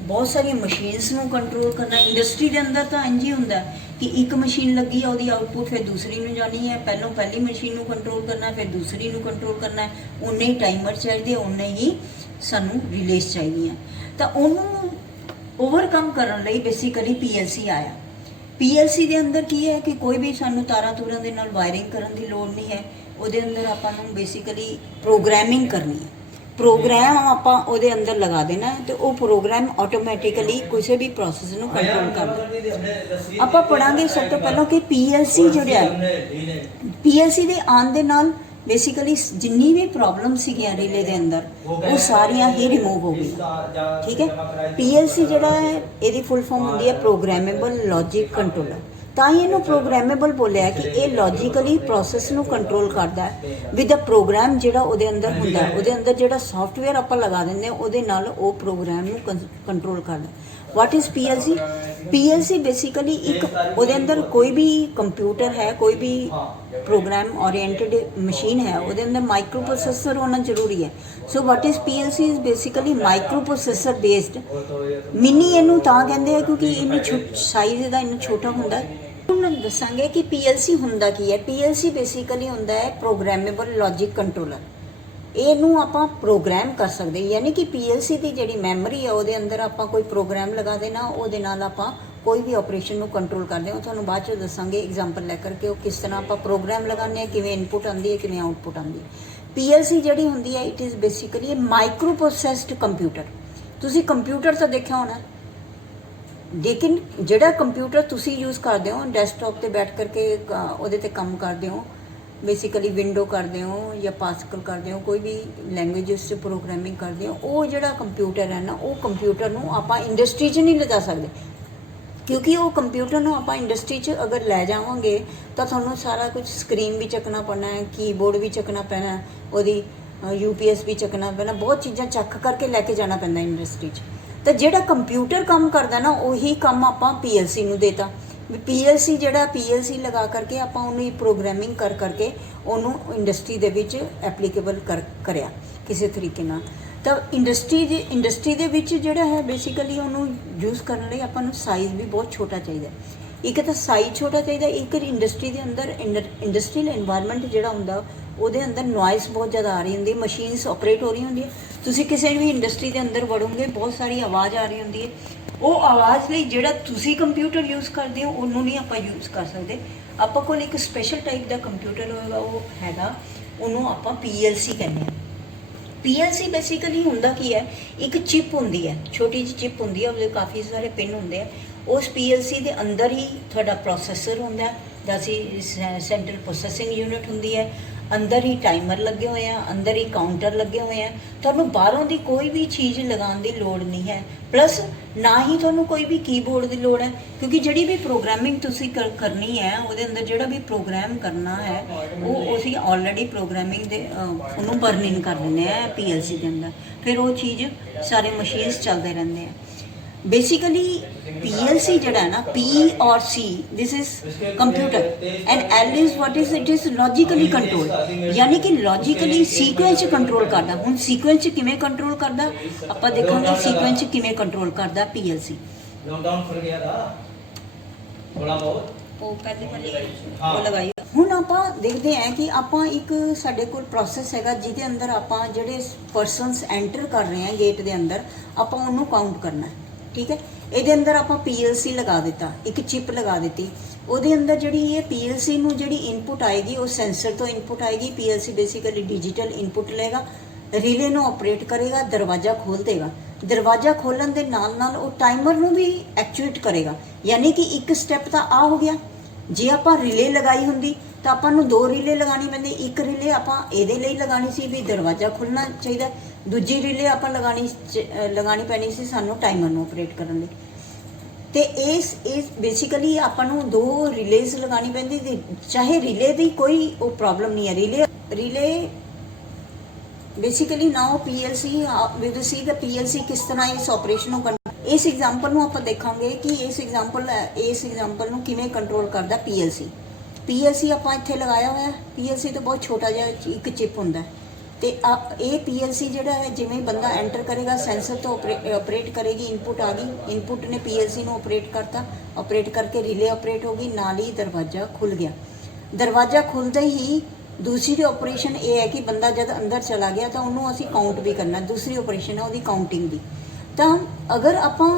ਬਹੁਤ ਸਾਰੀਆਂ ਮਸ਼ੀਨਸ ਨੂੰ ਕੰਟਰੋਲ ਕਰਨਾ, ਇੰਡਸਟਰੀ ਦੇ ਅੰਦਰ ਤਾਂ ਇੰਝ ਹੀ ਹੁੰਦਾ ਕਿ ਇੱਕ ਮਸ਼ੀਨ ਲੱਗੀ ਹੈ, ਉਹਦੀ ਆਊਟਪੁੱਟ ਫਿਰ ਦੂਸਰੀ ਨੂੰ ਜਾਣੀ ਹੈ। ਪਹਿਲਾਂ ਪਹਿਲੀ ਮਸ਼ੀਨ ਨੂੰ ਕੰਟਰੋਲ ਕਰਨਾ, ਫਿਰ ਦੂਸਰੀ ਨੂੰ ਕੰਟਰੋਲ ਕਰਨਾ ਹੈ। ਉਨੇ ਹੀ ਟਾਈਮਰ ਚਾਹੀਦੇ, ਉਨੇ ਹੀ ਸਾਨੂੰ ਰਿਲੇਸ ਚਾਹੀਦੀਆਂ। ਤਾਂ ਉਹਨੂੰ ਓਵਰਕਮ ਕਰਨ ਲਈ ਬੇਸਿਕਲੀ PLC ਆਇਆ। PLC ਦੇ ਅੰਦਰ ਕੀ ਹੈ ਕਿ ਕੋਈ ਵੀ ਸਾਨੂੰ ਤਾਰਾਂ ਤੂਰਾਂ ਦੇ ਨਾਲ ਵਾਇਰਿੰਗ ਕਰਨ ਦੀ ਲੋੜ ਨਹੀਂ ਹੈ। ਉਹਦੇ ਅੰਦਰ ਆਪਾਂ ਨੂੰ ਬੇਸਿਕਲੀ ਪ੍ਰੋਗਰਾਮਿੰਗ ਕਰਨੀ ਹੈ। ਪ੍ਰੋਗਰਾਮ ਆਪਾਂ ਉਹਦੇ ਅੰਦਰ ਲਗਾ ਦੇਣਾ ਤੇ ਉਹ ਪ੍ਰੋਗਰਾਮ ਆਟੋਮੈਟਿਕਲੀ ਕਿਸੇ ਵੀ ਪ੍ਰੋਸੈਸ ਨੂੰ ਕੰਟਰੋਲ ਕਰਦਾ। ਆਪਾਂ ਪੜਾਂਗੇ ਸਭ ਤੋਂ ਪਹਿਲਾਂ ਕਿ PLC ਜਿਹੜਾ PLC ਦੇ ਆਉਣ ਦੇ ਨਾਲ ਬੇਸਿਕਲੀ ਜਿੰਨੀ ਵੀ ਪ੍ਰੋਬਲਮ ਸੀਗੀਆਂ ਰਿਲੇ ਦੇ ਅੰਦਰ ਉਹ ਸਾਰੀਆਂ ਹੀ ਰਿਮੂਵ ਹੋ ਗਈਆਂ। ਠੀਕ ਹੈ। PLC ਜਿਹੜਾ ਹੈ ਇਹਦੀ ਫੁੱਲ ਫਾਰਮ ਹੁੰਦੀ ਹੈ ਪ੍ਰੋਗਰਾਮੇਬਲ ਲੌਜਿਕ ਕੰਟਰੋਲਰ। ਤਾਂ ਹੀ ਇਹਨੂੰ ਪ੍ਰੋਗਰਾਮੇਬਲ ਬੋਲਿਆ ਕਿ ਇਹ ਲੌਜੀਕਲੀ ਪ੍ਰੋਸੈਸ ਨੂੰ ਕੰਟਰੋਲ ਕਰਦਾ ਹੈ ਵਿਦ ਅ ਪ੍ਰੋਗਰਾਮ ਜਿਹੜਾ ਉਹਦੇ ਅੰਦਰ ਹੁੰਦਾ। ਉਹਦੇ ਅੰਦਰ ਜਿਹੜਾ ਸੌਫਟਵੇਅਰ ਆਪਾਂ ਲਗਾ ਦਿੰਦੇ ਹਾਂ ਉਹਦੇ ਨਾਲ ਉਹ ਪ੍ਰੋਗਰਾਮ ਨੂੰ ਕੰਟਰੋਲ ਕਰਦਾ। ਵਾਟ ਇਜ਼ PLC? PLC ਬੇਸਿਕਲੀ ਇੱਕ ਉਹਦੇ ਅੰਦਰ ਕੋਈ ਵੀ ਕੰਪਿਊਟਰ ਹੈ, ਕੋਈ ਵੀ ਪ੍ਰੋਗਰਾਮ ਓਰੀਐਂਟਡ ਮਸ਼ੀਨ ਹੈ, ਉਹਦੇ ਅੰਦਰ ਮਾਈਕਰੋ ਪ੍ਰੋਸੈਸਰ ਹੋਣਾ ਜ਼ਰੂਰੀ ਹੈ। So what is PLC is basically microprocessor based. Mini ਇਹਨੂੰ ਤਾਂ ਕਹਿੰਦੇ ਆ ਕਿਉਂਕਿ ਇਹਨੂੰ ਸਾਈਜ਼ ਇਹਦਾ ਇੰਨਾ ਛੋਟਾ ਹੁੰਦਾ। ਹੁਣ ਦੱਸਾਂਗੇ ਕਿ PLC ਹੁੰਦਾ ਕੀ ਹੈ। PLC ਬੇਸਿਕਲੀ ਹੁੰਦਾ ਹੈ ਪ੍ਰੋਗਰਾਮੇਬਲ ਲੌਜਿਕ ਕੰਟਰੋਲਰ। ਇਹਨੂੰ ਆਪਾਂ ਪ੍ਰੋਗਰਾਮ ਕਰ ਸਕਦੇ, ਯਾਨੀ ਕਿ PLC ਦੀ ਜਿਹੜੀ ਮੈਮਰੀ ਹੈ ਉਹਦੇ ਅੰਦਰ ਆਪਾਂ ਕੋਈ ਪ੍ਰੋਗਰਾਮ ਲਗਾ ਦੇਣਾ, ਉਹਦੇ ਨਾਲ ਆਪਾਂ ਕੋਈ ਵੀ ਆਪਰੇਸ਼ਨ ਨੂੰ ਕੰਟਰੋਲ ਕਰਦੇ ਹਾਂ। ਤੁਹਾਨੂੰ ਬਾਅਦ 'ਚ ਦੱਸਾਂਗੇ ਐਗਜ਼ਾਮਪਲ ਲੈ ਕਰਕੇ ਉਹ ਕਿਸ ਤਰ੍ਹਾਂ ਆਪਾਂ ਪ੍ਰੋਗਰਾਮ ਲਗਾਉਂਦੇ ਹਾਂ, ਕਿਵੇਂ ਇਨਪੁਟ ਆਉਂਦੀ ਹੈ, ਕਿਵੇਂ ਆਊਟਪੁੱਟ ਆਉਂਦੀ ਹੈ। PLC ਜਿਹੜੀ ਹੁੰਦੀ ਹੈ it is basically micro processed computer. ਤੁਸੀਂ ਕੰਪਿਊਟਰ ਤਾਂ ਦੇਖਿਆ ਹੋਣਾ, ਲੇਕਿਨ ਜਿਹੜਾ ਕੰਪਿਊਟਰ ਤੁਸੀਂ ਯੂਜ਼ ਕਰਦੇ ਹੋ ਡੈਸਕਟਾਪ ਤੇ ਬੈਠ ਕਰਕੇ ਉਹਦੇ ਤੇ ਕੰਮ ਕਰਦੇ ਹੋ, ਬੇਸਿਕਲੀ ਵਿੰਡੋ ਕਰਦੇ ਹੋ ਜਾਂ ਪਾਸਕਲ ਕਰਦੇ ਹੋ, ਕੋਈ ਵੀ ਲੈਂਗੁਏਜਸ 'ਚ ਪ੍ਰੋਗਰਾਮਿੰਗ ਕਰਦੇ ਹੋ, ਉਹ ਜਿਹੜਾ ਕੰਪਿਊਟਰ ਹੈ ਨਾ ਉਹ ਕੰਪਿਊਟਰ ਨੂੰ ਆਪਾਂ ਇੰਡਸਟਰੀ 'ਚ ਨਹੀਂ ਲਿਜਾ ਸਕਦੇ ਕਿਉਂਕਿ ਉਹ ਕੰਪਿਊਟਰ ਨੂੰ ਆਪਾਂ ਇੰਡਸਟਰੀ 'ਚ ਅਗਰ ਲੈ ਜਾਵਾਂਗੇ ਤਾਂ ਤੁਹਾਨੂੰ ਸਾਰਾ ਕੁਝ ਸਕਰੀਨ ਵੀ ਚੱਕਣਾ ਪੈਣਾ ਹੈ, ਕੀਬੋਰਡ ਵੀ ਚੱਕਣਾ ਪੈਣਾ, ਉਹਦੀ UPS ਵੀ ਚੱਕਣਾ ਪੈਣਾ, ਬਹੁਤ ਚੀਜ਼ਾਂ ਚੱਕ ਕਰਕੇ ਲੈ ਕੇ ਜਾਣਾ ਪੈਂਦਾ ਇੰਡਸਟਰੀ 'ਚ। ਤਾਂ ਜਿਹੜਾ ਕੰਪਿਊਟਰ ਕੰਮ ਕਰਦਾ ਨਾ ਉਹੀ ਕੰਮ ਆਪਾਂ PLC ਨੂੰ ਦੇਤਾ। PLC ਜਿਹੜਾ PLC ਲਗਾ ਕਰਕੇ ਆਪਾਂ ਉਹਨੂੰ ਹੀ ਪ੍ਰੋਗਰਾਮਿੰਗ ਕਰਕੇ ਉਹਨੂੰ ਇੰਡਸਟਰੀ ਦੇ ਵਿੱਚ ਐਪਲੀਕੇਬਲ ਕਰਿਆ ਕਿਸੇ ਤਰੀਕੇ ਨਾਲ। ਤਾਂ ਇੰਡਸਟਰੀ ਦੇ ਵਿੱਚ ਜਿਹੜਾ ਹੈ ਬੇਸਿਕਲੀ ਉਹਨੂੰ ਯੂਜ਼ ਕਰਨ ਲਈ ਆਪਾਂ ਨੂੰ ਸਾਈਜ਼ ਵੀ ਬਹੁਤ ਛੋਟਾ ਚਾਹੀਦਾ। ਇੱਕ ਤਾਂ ਸਾਈਜ਼ ਛੋਟਾ ਚਾਹੀਦਾ, ਇੱਕ ਇੰਡਸਟਰੀ ਦੇ ਅੰਦਰ ਇੰਡਸਟਰੀਅਲ এনवायरमेंट ਜਿਹੜਾ ਹੁੰਦਾ ਉਹਦੇ ਅੰਦਰ ਨੋਇਸ ਬਹੁਤ ਜ਼ਿਆਦਾ ਆ ਰਹੀ ਹੁੰਦੀ, ਮਸ਼ੀਨਸ ਆਪਰੇਟ ਹੋ ਰਹੀ ਹੁੰਦੀ ਹੈ। ਤੁਸੀਂ ਕਿਸੇ ਵੀ ਇੰਡਸਟਰੀ ਦੇ ਅੰਦਰ ਵੜੋਗੇ ਬਹੁਤ ਸਾਰੀ ਆਵਾਜ਼ ਆ ਰਹੀ ਹੁੰਦੀ ਹੈ। ਉਹ ਆਵਾਜ਼ ਲਈ ਜਿਹੜਾ ਤੁਸੀਂ ਕੰਪਿਊਟਰ ਯੂਜ਼ ਕਰਦੇ ਹੋ ਉਹਨੂੰ ਨਹੀਂ ਆਪਾਂ ਯੂਜ਼ ਕਰ ਸਕਦੇ। ਆਪਾਂ ਕੋਲ ਇੱਕ ਸਪੈਸ਼ਲ ਟਾਈਪ ਦਾ ਕੰਪਿਊਟਰ ਹੋਏਗਾ, ਉਹ ਹੈਗਾ, ਉਹਨੂੰ ਆਪਾਂ PLC ਕਹਿੰਦੇ ਹਾਂ। PLC ਬੇਸਿਕਲੀ ਹੁੰਦਾ ਕੀ ਹੈ, ਇੱਕ ਚਿਪ ਹੁੰਦੀ ਹੈ, ਛੋਟੀ ਜਿਹੀ ਚਿਪ ਹੁੰਦੀ ਹੈ, ਉਹਦੇ ਕਾਫੀ ਸਾਰੇ ਪਿਨ ਹੁੰਦੇ ਆ। ਉਸ PLC ਦੇ ਅੰਦਰ ਹੀ ਤੁਹਾਡਾ ਪ੍ਰੋਸੈਸਰ ਹੁੰਦਾ, ਜਿਵੇਂ ਸੈਂਟਰਲ ਪ੍ਰੋਸੈਸਿੰਗ ਯੂਨਿਟ ਹੁੰਦੀ ਹੈ, ਅੰਦਰ ਹੀ ਟਾਈਮਰ ਲੱਗੇ ਹੋਏ ਆ, ਅੰਦਰ ਹੀ ਕਾਊਂਟਰ ਲੱਗੇ ਹੋਏ ਆ। ਤੁਹਾਨੂੰ ਬਾਹਰੋਂ ਦੀ ਕੋਈ ਵੀ ਚੀਜ਼ ਲਗਾਉਣ ਦੀ ਲੋੜ ਨਹੀਂ ਹੈ, ਪਲੱਸ ਨਾ ਹੀ ਤੁਹਾਨੂੰ ਕੋਈ ਵੀ ਕੀਬੋਰਡ ਦੀ ਲੋੜ ਹੈ ਕਿਉਂਕਿ ਜਿਹੜੀ ਵੀ ਪ੍ਰੋਗਰਾਮਿੰਗ ਤੁਸੀਂ ਕਰਨੀ ਹੈ ਉਹਦੇ ਅੰਦਰ ਜਿਹੜਾ ਵੀ ਪ੍ਰੋਗਰਾਮ ਕਰਨਾ ਹੈ ਉਹ ਅਸੀਂ ਆਲਰੇਡੀ ਪ੍ਰੋਗਰਾਮਿੰਗ ਦੇ ਉਹਨੂੰ ਬਰਨਿੰਗ ਕਰ ਦਿੰਦੇ ਆ PLC ਦੇ ਅੰਦਰ, ਫਿਰ ਉਹ ਚੀਜ਼ ਸਾਰੇ ਮਸ਼ੀਨਸ ਚੱਲਦੇ ਰਹਿੰਦੇ ਆ। बेसिकली PLC ਜਿਹੜਾ ਹੈ ਨਾ P और C this is computer and L is what is it is logically control यानी कि logically sequence ਕੰਟਰੋਲ ਕਰਦਾ। ਹੁਣ sequence ਕਿਵੇਂ ਕੰਟਰੋਲ ਕਰਦਾ ਆਪਾਂ ਦੇਖਾਂਗੇ, sequence ਕਿਵੇਂ ਕੰਟਰੋਲ ਕਰਦਾ PLC। लॉकडाउन खुल गया था थोड़ा बहुत ਉਹ ਪਹਿਲੇ ਵਾਲੀ ਉਹ ਲਗਾਈ। ਹੁਣ ਆਪਾਂ ਦੇਖਦੇ ਹਾਂ ਕਿ ਆਪਾਂ ਇੱਕ ਸਾਡੇ ਕੋਲ ਪ੍ਰੋਸੈਸ ਹੈਗਾ ਜਿਹਦੇ ਅੰਦਰ ਆਪਾਂ ਜਿਹੜੇ ਪਰਸਨਸ ਐਂਟਰ ਕਰ ਰਹੇ ਹਾਂ ਗੇਟ ਦੇ ਅੰਦਰ ਆਪਾਂ ਉਹਨੂੰ ਕਾਊਂਟ ਕਰਨਾ ਹੈ। ਠੀਕ ਹੈ, ਇਹਦੇ ਅੰਦਰ ਆਪਾਂ PLC ਲਗਾ ਦਿੱਤਾ, ਇੱਕ ਚਿਪ ਲਗਾ ਦਿੱਤੀ, ਉਹਦੇ ਅੰਦਰ ਜਿਹੜੀ ਇਹ PLC ਨੂੰ ਜਿਹੜੀ ਇਨਪੁਟ ਆਏਗੀ ਉਹ ਸੈਂਸਰ ਤੋਂ ਇਨਪੁਟ ਆਏਗੀ। PLC ਬੇਸਿਕਲੀ ਡਿਜੀਟਲ ਇਨਪੁਟ ਲਏਗਾ, ਰਿਲੇ ਨੂੰ ਆਪਰੇਟ ਕਰੇਗਾ, ਦਰਵਾਜ਼ਾ ਖੋਲ ਦੇਗਾ। ਦਰਵਾਜ਼ਾ ਖੋਲਣ ਦੇ ਨਾਲ ਨਾਲ ਉਹ ਟਾਈਮਰ ਨੂੰ ਵੀ ਐਕਚੁਏਟ ਕਰੇਗਾ, ਯਾਨੀ ਕਿ ਇੱਕ ਸਟੈਪ ਤਾਂ ਆ ਹੋ ਗਿਆ। ਜੇ ਆਪਾਂ ਰਿਲੇ ਲਗਾਈ ਹੁੰਦੀ ਤਾਂ ਆਪਾਂ ਨੂੰ 2 ਰਿਲੇ ਲਗਾਉਣੀ ਪੈਂਦੀ, ਇੱਕ ਰਿਲੇ ਰਿਲੇ ਆਪਾਂ ਇਹਦੇ ਲਈ ਲਗਾਣੀ ਸੀ ਵੀ ਦਰਵਾਜ਼ਾ ਖੁੱਲ੍ਹਣਾ ਚਾਹੀਦਾ, ਦੂਜੀ ਰਿਲੇ ਆਪਾਂ ਲਗਾਣੀ ਪੈਣੀ ਸੀ ਸਾਨੂੰ ਟਾਈਮਰ ਨੂੰ ਆਪਰੇਟ ਕਰਨ ਲਈ। ਤੇ ਇਸ ਬੇਸਿਕਲੀ ਆਪਾਂ ਨੂੰ 2 ਰਿਲੇਜ਼ ਲਗਾਣੀ ਪੈਂਦੀ ਸੀ, ਚਾਹੇ ਰਿਲੇ ਦੀ ਕੋਈ ਉਹ ਪ੍ਰੋਬਲਮ ਨਹੀਂ ਹੈ। ਰਿਲੇ ਬੇਸਿਕਲੀ ਨਾਓ PLC ਵੀ ਤੁਸੀਂ ਸੀ PLC ਕਿਸ ਤਰ੍ਹਾਂ ਇਸ ਆਪਰੇਸ਼ਨ ਨੂੰ ਇਸ ਐਗਜ਼ਾਮਪਲ ਨੂੰ ਆਪਾਂ ਦੇਖਾਂਗੇ ਕਿ ਇਸ ਐਗਜ਼ਾਮਪਲ ਨੂੰ ਕਿਵੇਂ ਕੰਟਰੋਲ ਕਰਦਾ PLC ਆਪਾਂ ਇੱਥੇ ਲਗਾਇਆ ਹੋਇਆ। PLC ਤਾਂ ਬਹੁਤ ਛੋਟਾ ਜਿਹਾ ਇੱਕ ਚਿਪ ਹੁੰਦਾ ਤੇ ਇਹ PLC ਜਿਹੜਾ ਹੈ ਜਿਵੇਂ ਬੰਦਾ ਐਂਟਰ ਕਰੇਗਾ ਸੈਂਸਰ ਤੋਂ ਆਪਰੇਟ ਕਰੇਗੀ, ਇਨਪੁਟ ਆ ਗਈ, ਇਨਪੁਟ ਨੇ PLC ਨੂੰ ਆਪਰੇਟ ਕਰਤਾ, ਆਪਰੇਟ ਕਰਕੇ ਰਿਲੇ ਆਪਰੇਟ ਹੋ ਗਈ, ਨਾਲ ਹੀ ਦਰਵਾਜ਼ਾ ਖੁੱਲ ਗਿਆ। ਦਰਵਾਜ਼ਾ ਖੁੱਲਦੇ ਹੀ ਦੂਸਰੀ ਆਪਰੇਸ਼ਨ ਇਹ ਹੈ ਕਿ ਬੰਦਾ ਜਦ ਅੰਦਰ ਚਲਾ ਗਿਆ ਤਾਂ ਉਹਨੂੰ ਅਸੀਂ ਕਾਊਂਟ ਵੀ ਕਰਨਾ, ਦੂਸਰੀ ਆਪਰੇਸ਼ਨ ਹੈ ਉਹਦੀ ਕਾਊਂਟਿੰਗ ਦੀ। ਤਾਂ ਅਗਰ ਆਪਾਂ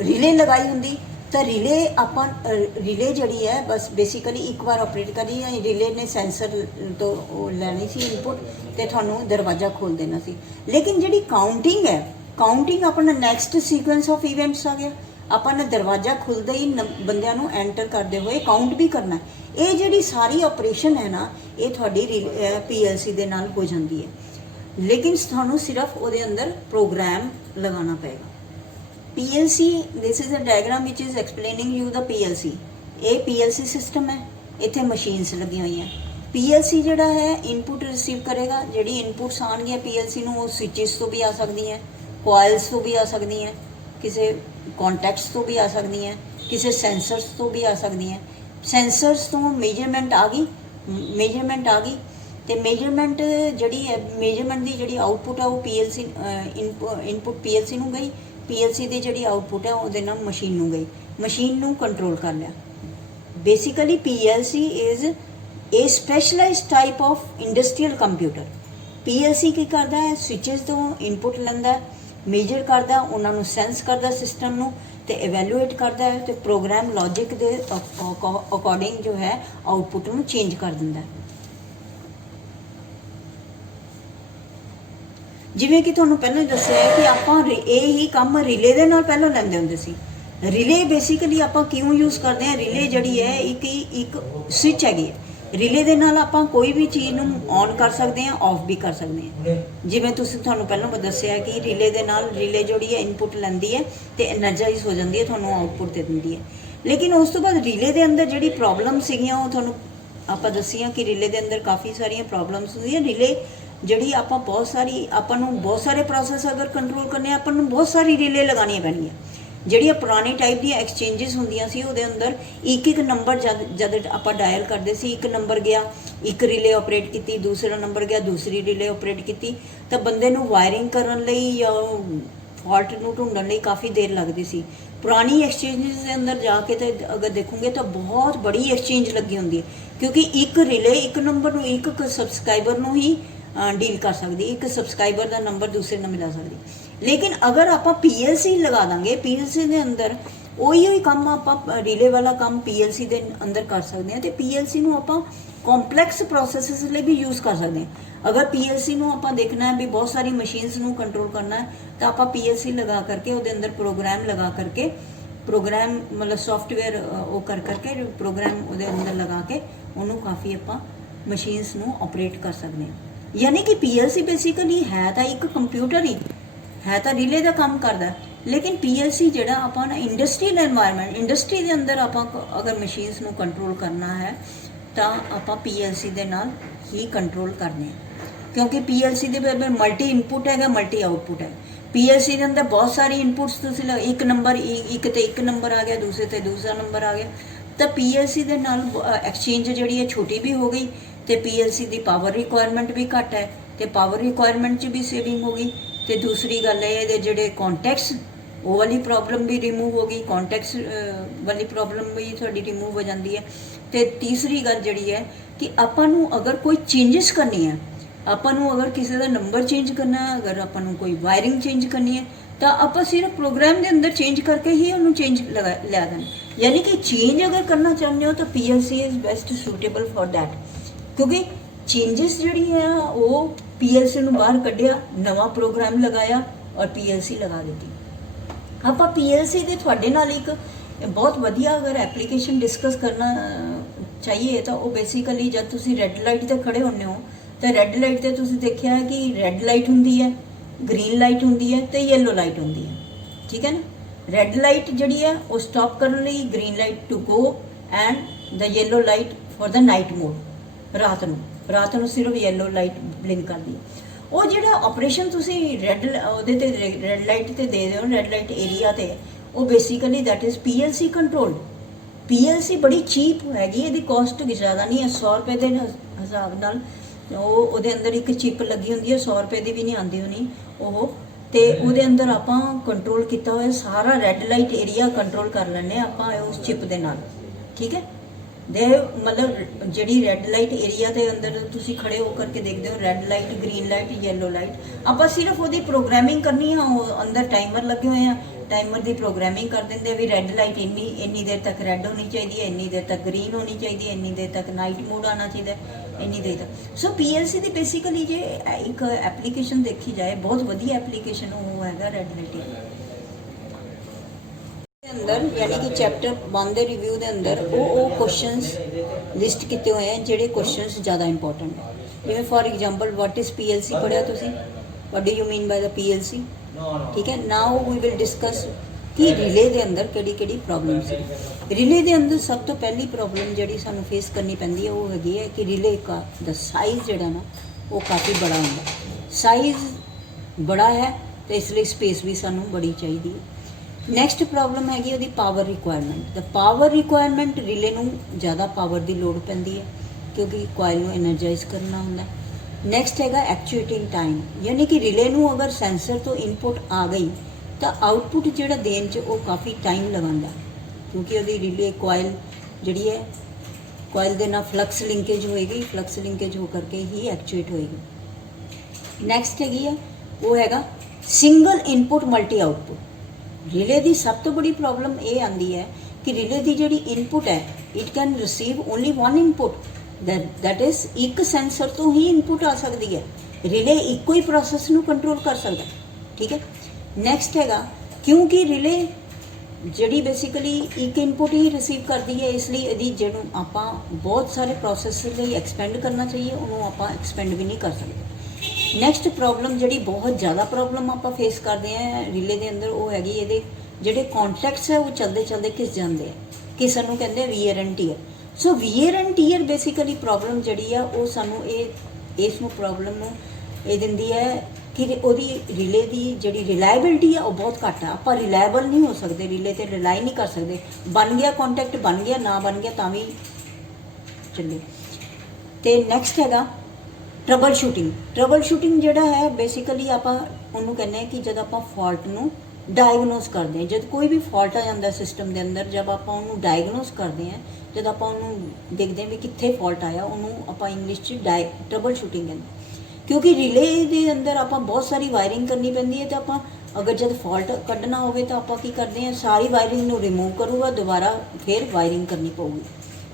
ਰਿਲੇ ਲਗਾਈ ਹੁੰਦੀ ਤਾਂ ਰਿਲੇ ਜਿਹੜੀ ਹੈ ਬਸ ਬੇਸਿਕਲੀ ਇੱਕ ਵਾਰ ਆਪਰੇਟ ਕਰੀ, ਰਿਲੇ ਨੇ ਸੈਂਸਰ ਤੋਂ ਉਹ ਲੈਣੀ ਸੀ ਇਨਪੁਟ ਤੇ ਤੁਹਾਨੂੰ ਦਰਵਾਜ਼ਾ ਖੋਲ ਦੇਣਾ ਸੀ। ਲੇਕਿਨ ਜਿਹੜੀ ਕਾਊਂਟਿੰਗ ਹੈ, ਕਾਊਂਟਿੰਗ ਆਪਣਾ ਨੈਕਸਟ ਸੀਕੁਐਂਸ ਆਫ ਇਵੈਂਟਸ ਆ ਗਿਆ। ਆਪਾਂ ਨੇ ਦਰਵਾਜ਼ਾ ਖੁੱਲਦੇ ਹੀ ਬੰਦਿਆਂ ਨੂੰ ਐਂਟਰ ਕਰਦੇ ਹੋਏ ਕਾਊਂਟ ਵੀ ਕਰਨਾ। ਇਹ ਜਿਹੜੀ ਸਾਰੀ ਆਪਰੇਸ਼ਨ ਹੈ ਨਾ, ਇਹ ਤੁਹਾਡੀ PLC ਦੇ ਨਾਲ ਹੋ ਜਾਂਦੀ ਹੈ, ਲੇਕਿਨ ਤੁਹਾਨੂੰ ਸਿਰਫ ਉਹਦੇ ਅੰਦਰ ਪ੍ਰੋਗਰਾਮ ਲਗਾਉਣਾ ਪਏਗਾ। PLC, this is a diagram which is explaining you the PLC। ਇਹ PLC ਸਿਸਟਮ ਹੈ, ਇੱਥੇ ਮਸ਼ੀਨਸ ਲੱਗੀਆਂ ਹੋਈਆਂ। PLC ਜਿਹੜਾ ਹੈ ਇਨਪੁਟ ਰਿਸੀਵ ਕਰੇਗਾ, ਜਿਹੜੀ ਇਨਪੁਟਸ ਆਉਣਗੀਆਂ PLC ਨੂੰ ਉਹ ਸਵਿਚਸ ਤੋਂ ਵੀ ਆ ਸਕਦੀਆਂ, ਕੋਇਲਸ ਤੋਂ ਵੀ ਆ ਸਕਦੀਆਂ, ਕਿਸੇ ਕੰਟੈਕਟਸ ਤੋਂ ਵੀ ਆ ਸਕਦੀਆਂ, ਕਿਸੇ ਸੈਂਸਰਸ ਤੋਂ ਵੀ ਆ ਸਕਦੀਆਂ। ਸੈਂਸਰਸ ਤੋਂ ਮੇਜਰਮੈਂਟ ਆ ਗਈ ਤੇ ਮੇਜਰਮੈਂਟ ਜਿਹੜੀ ਹੈ, ਮੇਜਰਮੈਂਟ ਦੀ ਜਿਹੜੀ ਆਊਟਪੁੱਟ ਆ ਉਹ PLC ਇਨਪੁਟ PLC ਨੂੰ ਗਈ, PLC ਦੀ ਜਿਹੜੀ ਆਊਟਪੁੱਟ ਹੈ ਉਹਦੇ ਨਾਲ ਮਸ਼ੀਨ ਨੂੰ ਗਈ, ਮਸ਼ੀਨ ਨੂੰ ਕੰਟਰੋਲ ਕਰ ਲਿਆ। Basically PLC is a specialised type of industrial computer. PLC ਕੀ ਕਰਦਾ ਹੈ, ਸਵਿਚਸ ਤੋਂ ਇਨਪੁਟ ਲੈਂਦਾ, ਮੇਜਰ ਕਰਦਾ, ਉਹਨਾਂ ਨੂੰ ਸੈਂਸ ਕਰਦਾ ਸਿਸਟਮ ਨੂੰ ਤੇ ਇਵੈਲੂਏਟ ਕਰਦਾ ਹੈ ਤੇ ਪ੍ਰੋਗਰਾਮ ਲੌਜਿਕ ਦੇ ਅਕੋਰਡਿੰਗ ਜੋ ਹੈ ਆਊਟਪੁੱਟ ਨੂੰ ਚੇਂਜ ਕਰ ਦਿੰਦਾ। ਜਿਵੇਂ ਕਿ ਤੁਹਾਨੂੰ ਪਹਿਲਾਂ ਦੱਸਿਆ ਹੈ ਕਿ ਆਪਾਂ ਇਹ ਹੀ ਕੰਮ ਰਿਲੇ ਦੇ ਨਾਲ ਪਹਿਲਾਂ ਲੈਂਦੇ ਹੁੰਦੇ ਸੀ। ਰਿਲੇ ਬੇਸਿਕਲੀ ਆਪਾਂ ਕਿਉਂ ਯੂਜ਼ ਕਰਦੇ ਹਾਂ, ਰਿਲੇ ਜਿਹੜੀ ਹੈ ਇੱਕ ਸਵਿਚ ਹੈਗੀ ਹੈ। ਰਿਲੇ ਦੇ ਨਾਲ ਆਪਾਂ ਕੋਈ ਵੀ ਚੀਜ਼ ਨੂੰ ਔਨ ਕਰ ਸਕਦੇ ਹਾਂ, ਆਫ ਵੀ ਕਰ ਸਕਦੇ ਹਾਂ। ਜਿਵੇਂ ਤੁਹਾਨੂੰ ਪਹਿਲਾਂ ਦੱਸਿਆ ਕਿ ਰਿਲੇ ਦੇ ਨਾਲ ਰਿਲੇ ਜਿਹੜੀ ਹੈ ਇਨਪੁਟ ਲੈਂਦੀ ਹੈ ਤੇ ਐਨਰਜਾਈਜ਼ ਹੋ ਜਾਂਦੀ ਹੈ, ਤੁਹਾਨੂੰ ਆਊਟਪੁੱਟ ਦੇ ਦਿੰਦੀ ਹੈ। ਲੇਕਿਨ ਉਸ ਤੋਂ ਬਾਅਦ ਰਿਲੇ ਦੇ ਅੰਦਰ ਜਿਹੜੀ ਪ੍ਰੋਬਲਮ ਸੀਗੀਆਂ ਉਹ ਤੁਹਾਨੂੰ ਆਪਾਂ ਦੱਸੀਆਂ ਕਿ ਰਿਲੇ ਦੇ ਅੰਦਰ ਕਾਫੀ ਸਾਰੀਆਂ ਪ੍ਰੋਬਲਮਸ ਹੁੰਦੀਆਂ। ਰਿਲੇ ਜਿਹੜੀ ਆਪਾਂ ਬਹੁਤ ਸਾਰੇ ਪ੍ਰੋਸੈਸ ਅਗਰ ਕੰਟਰੋਲ ਕਰਨੇ, ਆਪਾਂ ਨੂੰ ਬਹੁਤ ਸਾਰੀ ਰਿਲੇ ਲਗਾਉਣੀਆਂ ਪੈਣਗੀਆਂ। ਜਿਹੜੀਆਂ ਪੁਰਾਣੇ ਟਾਈਪ ਦੀਆਂ ਐਕਸਚੇਂਜਸ ਹੁੰਦੀਆਂ ਸੀ ਉਹਦੇ ਅੰਦਰ ਇੱਕ ਨੰਬਰ ਜਦ ਆਪਾਂ ਡਾਇਲ ਕਰਦੇ ਸੀ, ਇੱਕ ਨੰਬਰ ਗਿਆ, ਇੱਕ ਰਿਲੇ ਆਪਰੇਟ ਕੀਤੀ, ਦੂਸਰਾ ਨੰਬਰ ਗਿਆ, ਦੂਸਰੀ ਰਿਲੇ ਆਪਰੇਟ ਕੀਤੀ, ਤਾਂ ਬੰਦੇ ਨੂੰ ਵਾਇਰਿੰਗ ਕਰਨ ਲਈ ਜਾਂ ਫਾਲਟ ਨੂੰ ਢੂੰਢਣ ਲਈ ਕਾਫੀ ਦੇਰ ਲੱਗਦੀ ਸੀ। ਪੁਰਾਣੀ ਐਕਸਚੇਂਜਸ ਦੇ ਅੰਦਰ ਜਾ ਕੇ ਤੇ ਅਗਰ ਦੇਖੋਗੇ ਤਾਂ ਬਹੁਤ ਬੜੀ ਐਕਸਚੇਂਜ ਲੱਗੀ ਹੁੰਦੀ ਹੈ, ਕਿਉਂਕਿ ਇੱਕ ਰਿਲੇ ਇੱਕ ਨੰਬਰ ਨੂੰ ਇੱਕ ਸਬਸਕ੍ਰਾਈਬਰ ਨੂੰ ਹੀ ਡੀਲ ਕਰ ਸਕਦੀ, ਇੱਕ ਸਬਸਕ੍ਰਾਈਬਰ ਦਾ ਨੰਬਰ ਦੂਸਰੇ ਨਾਲ ਮਿਲਾ ਸਕਦੀ। ਲੇਕਿਨ ਅਗਰ ਆਪਾਂ PLC ਲਗਾ ਦਾਂਗੇ, PLC ਦੇ ਅੰਦਰ ਉਹੀ ਕੰਮ ਆਪਾਂ ਰਿਲੇ ਵਾਲਾ ਕੰਮ PLC ਦੇ ਅੰਦਰ ਕਰ ਸਕਦੇ ਹਾਂ ਤੇ PLC ਨੂੰ ਆਪਾਂ ਕੰਪਲੈਕਸ ਪ੍ਰੋਸੈਸਸ ਲਈ ਵੀ ਯੂਜ਼ ਕਰ ਸਕਦੇ ਹਾਂ। ਅਗਰ PLC ਨੂੰ ਆਪਾਂ ਦੇਖਣਾ ਹੈ ਵੀ ਬਹੁਤ ਸਾਰੀ ਮਸ਼ੀਨਸ ਨੂੰ ਕੰਟਰੋਲ ਕਰਨਾ ਹੈ ਤਾਂ ਆਪਾਂ PLC ਲਗਾ ਕਰਕੇ ਉਹਦੇ ਅੰਦਰ ਪ੍ਰੋਗਰਾਮ ਲਗਾ ਕਰਕੇ ਮਤਲਬ ਸੌਫਟਵੇਅਰ ਉਹ ਕਰਕੇ ਪ੍ਰੋਗਰਾਮ ਉਹਦੇ ਅੰਦਰ ਲਗਾ ਕੇ ਉਹਨੂੰ ਕਾਫੀ ਆਪਾਂ ਮਸ਼ੀਨਸ ਨੂੰ ਆਪਰੇਟ ਕਰ ਸਕਦੇ ਹਾਂ। ਯਾਨੀ ਕਿ PLC ਬੇਸਿਕਲੀ ਹੈ ਤਾਂ ਇੱਕ ਕੰਪਿਊਟਰ ਹੀ ਹੈ, ਤਾਂ ਰਿਲੇ ਦਾ ਕੰਮ ਕਰਦਾ, ਲੇਕਿਨ PLC ਜਿਹੜਾ ਆਪਾਂ ਨਾ ਇੰਡਸਟਰੀਅਲ ਐਨਵਾਇਰਨਮੈਂਟ, ਇੰਡਸਟਰੀ ਦੇ ਅੰਦਰ ਆਪਾਂ ਅਗਰ ਮਸ਼ੀਨਸ ਨੂੰ ਕੰਟਰੋਲ ਕਰਨਾ ਹੈ ਤਾਂ ਆਪਾਂ PLC ਦੇ ਨਾਲ ਹੀ ਕੰਟਰੋਲ ਕਰਨੇ ਆ, ਕਿਉਂਕਿ PLC ਦੇ ਵਿੱਚ ਮਲਟੀ ਇਨਪੁਟ ਹੈਗਾ, ਮਲਟੀ ਆਊਟਪੁੱਟ ਹੈ। PLC ਦੇ ਅੰਦਰ ਬਹੁਤ ਸਾਰੀ ਇਨਪੁਟਸ ਤੁਸੀਂ ਇੱਕ ਤੇ ਇੱਕ ਨੰਬਰ ਆ ਗਿਆ, ਦੂਸਰੇ ਤੇ ਦੂਸਰਾ ਨੰਬਰ ਆ ਗਿਆ, ਤਾਂ PLC ਦੇ ਨਾਲ ਐਕਸਚੇਂਜ ਜਿਹੜੀ ਹੈ ਛੋਟੀ ਵੀ ਹੋ ਗਈ ਤੇ PLC ਦੀ ਪਾਵਰ ਰਿਕੁਆਇਰਮੈਂਟ ਵੀ ਘੱਟ ਹੈ ਤੇ ਪਾਵਰ ਰਿਕੁਆਇਰਮੈਂਟ 'ਚ ਵੀ ਸੇਵਿੰਗ ਹੋ ਗਈ। ਤੇ ਦੂਸਰੀ ਗੱਲ ਇਹ ਇਹਦੇ ਜਿਹੜੇ ਕੰਟੈਕਟਸ ਉਹ ਵਾਲੀ ਪ੍ਰੋਬਲਮ ਵੀ ਰਿਮੂਵ ਹੋ ਗਈ, ਕੰਟੈਕਟਸ ਵਾਲੀ ਪ੍ਰੋਬਲਮ ਵੀ ਤੁਹਾਡੀ ਰਿਮੂਵ ਹੋ ਜਾਂਦੀ ਹੈ। ਤੇ ਤੀਸਰੀ ਗੱਲ ਜਿਹੜੀ ਹੈ ਕਿ ਆਪਾਂ ਨੂੰ ਅਗਰ ਕੋਈ ਚੇਂਜਸ ਕਰਨੀ ਹੈ, ਆਪਾਂ ਨੂੰ ਅਗਰ ਕਿਸੇ ਦਾ ਨੰਬਰ ਚੇਂਜ ਕਰਨਾ ਹੈ, ਅਗਰ ਆਪਾਂ ਨੂੰ ਕੋਈ ਵਾਇਰਿੰਗ ਚੇਂਜ ਕਰਨੀ ਹੈ ਤਾਂ ਆਪਾਂ ਸਿਰਫ ਪ੍ਰੋਗਰਾਮ ਦੇ ਅੰਦਰ ਚੇਂਜ ਕਰਕੇ ਹੀ ਉਹਨੂੰ ਚੇਂਜ ਲਿਆ ਦੇਣਾ। ਯਾਨੀ ਕਿ ਚੇਂਜ ਅਗਰ ਕਰਨਾ ਚਾਹੁੰਦੇ ਹੋ ਤਾਂ PLC is best suitable for that, ਕਿਉਂਕਿ ਚੇਂਜਸ ਜਿਹੜੀ ਹੈ ਉਹ PLC ਨੂੰ ਬਾਹਰ ਕੱਢਿਆ, ਨਵਾਂ ਪ੍ਰੋਗਰਾਮ ਲਗਾਇਆ ਔਰ PLC ਲਗਾ ਦਿੱਤੀ। ਆਪਾਂ PLC ਦੇ ਤੁਹਾਡੇ ਨਾਲ ਇੱਕ ਬਹੁਤ ਵਧੀਆ ਅਗਰ ਐਪਲੀਕੇਸ਼ਨ ਡਿਸਕਸ ਕਰਨਾ ਚਾਹੀਏ ਤਾਂ ਉਹ ਬੇਸਿਕਲੀ ਜਦ ਤੁਸੀਂ ਰੈੱਡ ਲਾਈਟ ਤੇ ਖੜੇ ਹੁੰਦੇ ਹੋ ਤਾਂ ਰੈੱਡ ਲਾਈਟ ਤੇ ਤੁਸੀਂ ਦੇਖਿਆ ਹੈ ਕਿ ਰੈੱਡ ਲਾਈਟ ਹੁੰਦੀ ਹੈ, ਗ੍ਰੀਨ ਲਾਈਟ ਹੁੰਦੀ ਹੈ ਤੇ ਯੈਲੋ ਲਾਈਟ ਹੁੰਦੀ ਹੈ, ਠੀਕ ਹੈ ਨਾ। ਰੈੱਡ ਲਾਈਟ ਜਿਹੜੀ ਹੈ ਉਹ ਸਟਾਪ ਕਰਨ ਲਈ, green light to go and the yellow light for the night mode, ਰਾਤ ਨੂੰ ਸਿਰਫ ਯੈਲੋ ਲਾਈਟ ਬਲਿੰਕ ਕਰਦੀ ਹੈ। ਉਹ ਜਿਹੜਾ ਆਪਰੇਸ਼ਨ ਤੁਸੀਂ ਰੈੱਡ ਉਹਦੇ ਤੇ ਰੈੱਡ ਲਾਈਟ ਤੇ ਦੇ ਦਿਓ, ਰੈੱਡ ਲਾਈਟ ਏਰੀਆ ਤੇ, ਉਹ basically that is PLC controlled. PLC ਬੜੀ ਚੀਪ ਹੈਗੀ, ਇਹਦੀ ਕਾਸਟ ਜ਼ਿਆਦਾ ਨਹੀਂ ਹੈ, 100 ਰੁਪਏ ਦੇ ਹਿਸਾਬ ਨਾਲ ਉਹਦੇ ਅੰਦਰ ਇੱਕ ਚਿਪ ਲੱਗੀ ਹੁੰਦੀ ਹੈ, 100 ਰੁਪਏ ਦੀ ਵੀ ਨਹੀਂ ਆਉਂਦੀ ਹੋਣੀ ਉਹ, ਤੇ ਉਹਦੇ ਅੰਦਰ ਆਪਾਂ ਕੰਟਰੋਲ ਕੀਤਾ ਹੋਇਆ ਸਾਰਾ ਰੈੱਡ ਲਾਈਟ ਏਰੀਆ ਕੰਟਰੋਲ ਕਰ ਲੈਂਦੇ ਆਪਾਂ ਉਸ ਚਿਪ ਦੇ ਨਾਲ, ਠੀਕ ਹੈ। ਦੇ ਮਤਲਬ ਜਿਹੜੀ ਰੈੱਡ ਲਾਈਟ ਏਰੀਆ ਦੇ ਅੰਦਰ ਤੁਸੀਂ ਖੜੇ ਹੋ ਕਰਕੇ ਦੇਖਦੇ ਹੋ red light, green light, yellow light, ਆਪਾਂ ਸਿਰਫ ਉਹਦੀ ਪ੍ਰੋਗਰਾਮਿੰਗ ਕਰਨੀ ਆ। ਉਹ ਅੰਦਰ ਟਾਈਮਰ ਲੱਗੇ ਹੋਏ ਆ, ਟਾਈਮਰ ਦੀ ਪ੍ਰੋਗਰਾਮਿੰਗ ਕਰ ਦਿੰਦੇ ਆ ਵੀ ਰੈੱਡ ਲਾਈਟ ਇੰਨੀ ਦੇਰ ਤੱਕ ਰੈੱਡ ਹੋਣੀ ਚਾਹੀਦੀ ਹੈ, ਇੰਨੀ ਦੇਰ ਤੱਕ ਗ੍ਰੀਨ ਹੋਣੀ ਚਾਹੀਦੀ ਹੈ, ਇੰਨੀ ਦੇਰ ਤੱਕ ਨਾਈਟ ਮੋਡ ਆਉਣਾ ਚਾਹੀਦਾ, ਇੰਨੀ ਦੇਰ ਤੱਕ। ਸੋ PLC ਦੀ ਬੇਸਿਕਲੀ ਜੇ ਇੱਕ ਐਪਲੀਕੇਸ਼ਨ ਦੇਖੀ ਜਾਏ, ਬਹੁਤ ਵਧੀਆ ਐਪਲੀਕੇਸ਼ਨ ਉਹ ਹੈਗਾ ਰੈੱਡ ਲਾਈਟ ਅੰਦਰ, ਯਾਨੀ ਕਿ ਚੈਪਟਰ 1 ਦੇ ਰਿਵਿਊ ਦੇ ਅੰਦਰ ਉਹ ਕੁਐਸਚਨਸ ਲਿਸਟ ਕੀਤੇ ਹੋਏ ਆ ਜਿਹੜੇ ਕੁਐਸਚਨਸ ਜ਼ਿਆਦਾ ਇੰਪੋਰਟੈਂਟ ਹੈ। ਜਿਵੇਂ for example what is PLC ਪੜ੍ਹਿਆ ਤੁਸੀਂ, what do you mean ਬਾय the PLC, ਠੀਕ ਹੈ। ਨਾਓ ਵੀ ਵਿਲ ਡਿਸਕਸ ਕਿ ਰਿਲੇ ਦੇ ਅੰਦਰ ਕਿਹੜੀ ਕਿਹੜੀ ਪ੍ਰੋਬਲਮ ਸੀ। ਰਿਲੇ ਦੇ ਅੰਦਰ ਸਭ ਤੋਂ ਪਹਿਲੀ ਪ੍ਰੋਬਲਮ ਜਿਹੜੀ ਸਾਨੂੰ ਫੇਸ ਕਰਨੀ ਪੈਂਦੀ ਹੈ ਉਹ ਹੈਗੀ ਹੈ ਕਿ ਰਿਲੇ ਦਾ ਸਾਈਜ਼ ਜਿਹੜਾ ਨਾ ਉਹ ਕਾਫੀ ਬੜਾ ਹੁੰਦਾ। ਸਾਈਜ਼ ਬੜਾ ਹੈ ਤੇ ਇਸ ਲਈ ਸਪੇਸ ਵੀ ਸਾਨੂੰ ਬੜੀ ਚਾਹੀਦੀ ਹੈ। ਨੈਕਸਟ ਪ੍ਰੋਬਲਮ ਹੈਗੀ ਉਹਦੀ power requirement. The power requirement, relay ਨੂੰ ਜ਼ਿਆਦਾ ਪਾਵਰ ਦੀ ਲੋੜ ਪੈਂਦੀ ਹੈ ਕਿਉਂਕਿ ਕੋਇਲ ਨੂੰ ਐਨਰਜਾਈਜ਼ ਕਰਨਾ ਹੁੰਦਾ। ਨੈਕਸਟ ਹੈਗਾ ਐਕਚੁਏਟਿੰਗ ਟਾਈਮ, ਯਾਨੀ ਕਿ ਰਿਲੇ ਨੂੰ ਅਗਰ ਸੈਂਸਰ ਤੋਂ ਇਨਪੁਟ ਆ ਗਈ ਤਾਂ ਆਊਟਪੁੱਟ ਜਿਹੜਾ ਦੇਣ 'ਚ ਉਹ ਕਾਫੀ ਟਾਈਮ ਲਗਾਉਂਦਾ ਕਿਉਂਕਿ ਉਹਦੀ ਰਿਲੇ ਕੋਇਲ ਜਿਹੜੀ ਹੈ, ਕੋਇਲ ਦੇ ਨਾਲ ਫਲਕਸ ਲਿੰਕੇਜ ਹੋਏਗੀ, ਫਲਕਸ ਲਿੰਕੇਜ ਹੋ ਕਰਕੇ ਹੀ ਐਕਚੁਏਟ ਹੋਏਗੀ। ਨੈਕਸਟ ਹੈਗੀ ਆ ਉਹ ਹੈਗਾ ਸਿੰਗਲ ਇਨਪੁਟ ਮਲਟੀ ਆਊਟਪੁੱਟ। ਰਿਲੇ ਦੀ ਸਭ ਤੋਂ ਬੜੀ ਪ੍ਰੋਬਲਮ ਇਹ ਆਉਂਦੀ ਹੈ ਕਿ ਰਿਲੇ ਦੀ ਜਿਹੜੀ ਇਨਪੁਟ ਹੈ it can receive only one input, that is ਇੱਕ ਸੈਂਸਰ ਤੋਂ ਹੀ ਇਨਪੁਟ ਆ ਸਕਦੀ ਹੈ। ਰਿਲੇ ਇੱਕੋ ਹੀ ਪ੍ਰੋਸੈਸ ਨੂੰ ਕੰਟਰੋਲ ਕਰ ਸਕਦਾ, ਠੀਕ ਹੈ। ਨੈਕਸਟ ਹੈਗਾ ਕਿਉਂਕਿ ਰਿਲੇ ਜਿਹੜੀ ਬੇਸਿਕਲੀ ਇੱਕ ਇਨਪੁਟ ਹੀ ਰਿਸੀਵ ਕਰਦੀ ਹੈ, ਇਸ ਲਈ ਇਹਦੀ ਜਿਹਨੂੰ ਆਪਾਂ ਬਹੁਤ ਸਾਰੇ ਪ੍ਰੋਸੈਸ ਲਈ ਐਕਸਪੈਂਡ ਕਰਨਾ ਚਾਹੀਏ ਉਹਨੂੰ ਆਪਾਂ ਐਕਸਪੈਂਡ ਵੀ ਨਹੀਂ ਕਰ ਸਕਦੇ। ਨੈਕਸਟ ਪ੍ਰੋਬਲਮ ਜਿਹੜੀ ਬਹੁਤ ਜ਼ਿਆਦਾ ਪ੍ਰੋਬਲਮ ਆਪਾਂ ਫੇਸ ਕਰਦੇ ਹਾਂ ਰਿਲੇ ਦੇ ਅੰਦਰ ਉਹ ਹੈਗੀ ਇਹਦੇ ਜਿਹੜੇ ਕੰਟੈਕਟਸ ਹੈ ਉਹ ਚਲਦੇ ਚਲਦੇ ਘਿਸ ਜਾਂਦੇ ਆ, ਕਿਸੇ ਨੂੰ ਕਹਿੰਦੇ wear and tear. So wear and tear basically problem ਜਿਹੜੀ ਆ ਉਹ ਸਾਨੂੰ ਇਸ ਨੂੰ ਪ੍ਰੋਬਲਮ ਨੂੰ ਇਹ ਦਿੰਦੀ ਹੈ ਕਿ ਉਹਦੀ ਰਿਲੇ ਦੀ ਜਿਹੜੀ ਰਿਲਾਇਬਿਲਿਟੀ ਆ ਉਹ ਬਹੁਤ ਘੱਟ ਆ। ਆਪਾਂ ਰਿਲਾਇਬਲ ਨਹੀਂ ਹੋ ਸਕਦੇ, ਰਿਲੇ ਤੇ ਰਿਲਾਈ ਨਹੀਂ ਕਰ ਸਕਦੇ। ਬਣ ਗਿਆ ਕੰਟੈਕਟ ਬਣ ਗਿਆ, ਨਾ ਬਣ ਗਿਆ ਤਾਂ ਵੀ ਚੱਲੇ। ਤੇ ਨੈਕਸਟ ਹੈਗਾ ਟਰਬਲ ਸ਼ੂਟਿੰਗ। ਟਰਬਲ ਸ਼ੂਟਿੰਗ ਜਿਹੜਾ ਹੈ ਬੇਸਿਕਲੀ ਆਪਾਂ ਉਹਨੂੰ ਕਹਿੰਦੇ ਹਾਂ ਕਿ ਜਦ ਆਪਾਂ ਫਾਲਟ ਨੂੰ ਡਾਇਗਨੋਸ ਕਰਦੇ ਹਾਂ, ਜਦ ਕੋਈ ਵੀ ਫਾਲਟ ਆ ਜਾਂਦਾ ਸਿਸਟਮ ਦੇ ਅੰਦਰ, ਜਦ ਆਪਾਂ ਉਹਨੂੰ ਡਾਇਗਨੋਸ ਕਰਦੇ ਹਾਂ, ਜਦ ਆਪਾਂ ਉਹਨੂੰ ਦੇਖਦੇ ਹਾਂ ਵੀ ਕਿੱਥੇ ਫਾਲਟ ਆਇਆ, ਉਹਨੂੰ ਆਪਾਂ ਇੰਗਲਿਸ਼ 'ਚ ਟਰਬਲ ਸ਼ੂਟਿੰਗ ਕਹਿੰਦੇ। ਕਿਉਂਕਿ ਰਿਲੇ ਦੇ ਅੰਦਰ ਆਪਾਂ ਬਹੁਤ ਸਾਰੀ ਵਾਇਰਿੰਗ ਕਰਨੀ ਪੈਂਦੀ ਹੈ, ਤਾਂ ਆਪਾਂ ਅਗਰ ਜਦ ਫਾਲਟ ਕੱਢਣਾ ਹੋਵੇ ਤਾਂ ਆਪਾਂ ਕੀ ਕਰਦੇ ਹਾਂ, ਸਾਰੀ ਵਾਇਰਿੰਗ ਨੂੰ ਰਿਮੂਵ ਕਰੂਗਾ, ਦੁਬਾਰਾ ਫਿਰ ਵਾਇਰਿੰਗ ਕਰਨੀ ਪਊਗੀ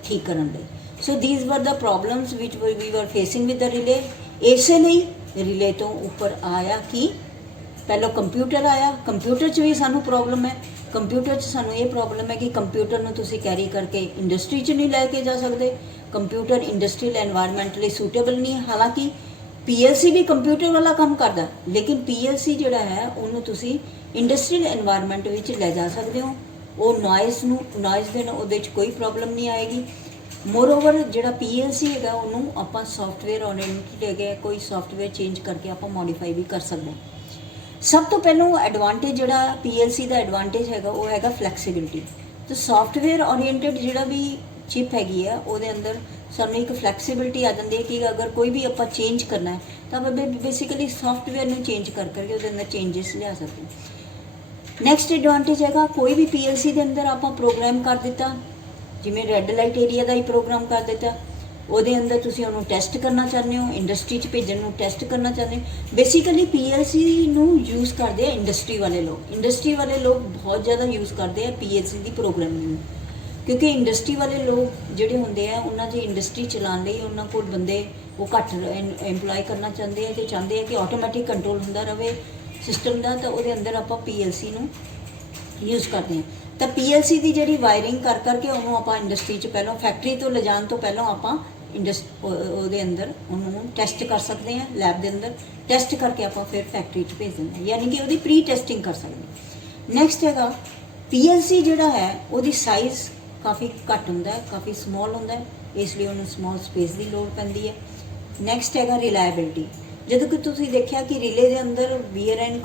ਠੀਕ ਕਰਨ ਲਈ। ਸੋ ਥੀਸ ਵਰ ਦ ਪ੍ਰੋਬਲਮਸ ਵਿਚ ਵੀ ਵਰ ਫੇਸਿੰਗ ਵਿਦ ਦ ਰਿਲੇ। ਇਸੇ ਲਈ ਰਿਲੇ ਤੋਂ ਉੱਪਰ ਆਇਆ ਕਿ ਪਹਿਲਾਂ ਕੰਪਿਊਟਰ ਆਇਆ, ਕੰਪਿਊਟਰ 'ਚ ਵੀ ਸਾਨੂੰ ਪ੍ਰੋਬਲਮ ਹੈ। ਕੰਪਿਊਟਰ 'ਚ ਸਾਨੂੰ ਇਹ ਪ੍ਰੋਬਲਮ ਹੈ ਕਿ ਕੰਪਿਊਟਰ ਨੂੰ ਤੁਸੀਂ ਕੈਰੀ ਕਰਕੇ ਇੰਡਸਟਰੀ 'ਚ ਨਹੀਂ ਲੈ ਕੇ ਜਾ ਸਕਦੇ। ਕੰਪਿਊਟਰ ਇੰਡਸਟਰੀਅਲ ਐਨਵਾਇਰਨਮੈਂਟ ਲਈ ਸੂਟੇਬਲ ਨਹੀਂ ਹੈ। ਹਾਲਾਂਕਿ PLC ਵੀ ਕੰਪਿਊਟਰ ਵਾਲਾ ਕੰਮ ਕਰਦਾ, ਲੇਕਿਨ PLC ਜਿਹੜਾ ਹੈ ਉਹਨੂੰ ਤੁਸੀਂ ਇੰਡਸਟਰੀਅਲ ਐਨਵਾਇਰਨਮੈਂਟ ਵਿੱਚ ਲੈ ਜਾ ਸਕਦੇ ਹੋ। ਉਹ ਨੋਇਜ਼ ਦੇ ਨਾਲ ਉਹਦੇ 'ਚ ਕੋਈ ਪ੍ਰੋਬਲਮ ਨਹੀਂ ਆਏਗੀ। ਮੋਰਓਵਰ ਜਿਹੜਾ PLC ਹੈਗਾ ਉਹਨੂੰ ਆਪਾਂ ਸੌਫਟਵੇਅਰ ਓਰੀਐਂਟਡ ਹੈਗਾ, ਕੋਈ ਸੌਫਟਵੇਅਰ ਚੇਂਜ ਕਰਕੇ ਆਪਾਂ ਮੋਡੀਫਾਈ ਵੀ ਕਰ ਸਕਦੇ ਹਾਂ। ਸਭ ਤੋਂ ਪਹਿਲਾਂ ਐਡਵਾਂਟੇਜ ਜਿਹੜਾ PLC ਦਾ ਐਡਵਾਂਟੇਜ ਹੈਗਾ ਉਹ ਹੈਗਾ ਫਲੈਕਸੀਬਿਲਿਟੀ। ਤੇ ਸੌਫਟਵੇਅਰ ਓਰੀਐਂਟਡ ਜਿਹੜਾ ਵੀ ਚਿਪ ਹੈਗੀ ਆ ਉਹਦੇ ਅੰਦਰ ਸਾਨੂੰ ਇੱਕ ਫਲੈਕਸੀਬਿਲਿਟੀ ਆ ਜਾਂਦੀ ਹੈ ਕਿ ਅਗਰ ਕੋਈ ਵੀ ਆਪਾਂ ਚੇਂਜ ਕਰਨਾ ਹੈ ਤਾਂ ਆਪਾਂ ਬੇਸਿਕਲੀ ਸੌਫਟਵੇਅਰ ਨੂੰ ਚੇਂਜ ਕਰਕੇ ਉਹਦੇ ਅੰਦਰ ਚੇਂਜਸ ਲਿਆ ਸਕਦੇ ਹਾਂ। ਨੈਕਸਟ ਐਡਵਾਂਟੇਜ ਹੈਗਾ ਕੋਈ ਵੀ PLC ਦੇ ਅੰਦਰ ਆਪਾਂ ਪ੍ਰੋਗਰਾਮ ਕਰ ਦਿੱਤਾ, ਜਿਵੇਂ ਰੈੱਡ ਲਾਈਟ ਏਰੀਆ ਦਾ ਹੀ ਪ੍ਰੋਗਰਾਮ ਕਰ ਦਿੱਤਾ, ਉਹਦੇ ਅੰਦਰ ਤੁਸੀਂ ਉਹਨੂੰ ਟੈਸਟ ਕਰਨਾ ਚਾਹੁੰਦੇ ਹੋ, ਇੰਡਸਟਰੀ 'ਚ ਭੇਜਣ ਨੂੰ ਟੈਸਟ ਕਰਨਾ ਚਾਹੁੰਦੇ ਹੋ। ਬੇਸਿਕਲੀ PLC ਨੂੰ ਯੂਜ਼ ਕਰਦੇ ਆ ਇੰਡਸਟਰੀ ਵਾਲੇ ਲੋਕ। ਇੰਡਸਟਰੀ ਵਾਲੇ ਲੋਕ ਬਹੁਤ ਜ਼ਿਆਦਾ ਯੂਜ਼ ਕਰਦੇ ਆ PLC ਦੀ ਪ੍ਰੋਗਰਾਮਿੰਗ ਨੂੰ, ਕਿਉਂਕਿ ਇੰਡਸਟਰੀ ਵਾਲੇ ਲੋਕ ਜਿਹੜੇ ਹੁੰਦੇ ਆ ਉਹਨਾਂ ਦੀ ਇੰਡਸਟਰੀ ਚਲਾਉਣ ਲਈ ਉਹਨਾਂ ਕੋਲ ਬੰਦੇ ਉਹ ਘੱਟ ਐਮਪਲੋਏ ਕਰਨਾ ਚਾਹੁੰਦੇ ਆ ਤੇ ਚਾਹੁੰਦੇ ਆ ਕਿ ਆਟੋਮੈਟਿਕ ਕੰਟਰੋਲ ਹੁੰਦਾ ਰਹੇ ਸਿਸਟਮ ਦਾ, ਤਾਂ ਉਹਦੇ ਅੰਦਰ ਆਪਾਂ PLC ਨੂੰ ਯੂਜ਼ ਕਰਦੇ ਹਾਂ। ਤਾਂ PLC ਦੀ ਜਿਹੜੀ ਵਾਇਰਿੰਗ ਕਰ ਕਰਕੇ ਉਹਨੂੰ ਆਪਾਂ ਇੰਡਸਟਰੀ 'ਚ ਪਹਿਲਾਂ ਫੈਕਟਰੀ ਤੋਂ ਲਿਜਾਣ ਤੋਂ ਪਹਿਲਾਂ ਆਪਾਂ ਉਹਦੇ ਅੰਦਰ ਉਹਨੂੰ ਟੈਸਟ ਕਰ ਸਕਦੇ ਹਾਂ ਲੈਬ ਦੇ ਅੰਦਰ, ਟੈਸਟ ਕਰਕੇ ਆਪਾਂ ਫਿਰ ਫੈਕਟਰੀ 'ਚ ਭੇਜ ਦਿੰਦੇ ਹਾਂ, ਯਾਨੀ ਕਿ ਉਹਦੀ ਪ੍ਰੀ ਟੈਸਟਿੰਗ ਕਰ ਸਕਦੇ ਹਾਂ। ਨੈਕਸਟ ਹੈਗਾ PLC ਜਿਹੜਾ ਹੈ ਉਹਦੀ ਸਾਈਜ਼ ਕਾਫੀ ਘੱਟ ਹੁੰਦਾ ਹੈ, ਕਾਫੀ ਸਮਾਲ ਹੁੰਦਾ ਹੈ, ਇਸ ਲਈ ਉਹਨੂੰ ਸਮਾਲ ਸਪੇਸ ਦੀ ਲੋੜ ਪੈਂਦੀ ਹੈ। ਨੈਕਸਟ ਹੈਗਾ ਰਿਲਾਇਬਿਲਿਟੀ। ਜਦੋਂ ਕਿ ਤੁਸੀਂ ਦੇਖਿਆ ਕਿ ਰਿਲੇ ਦੇ ਅੰਦਰ wear and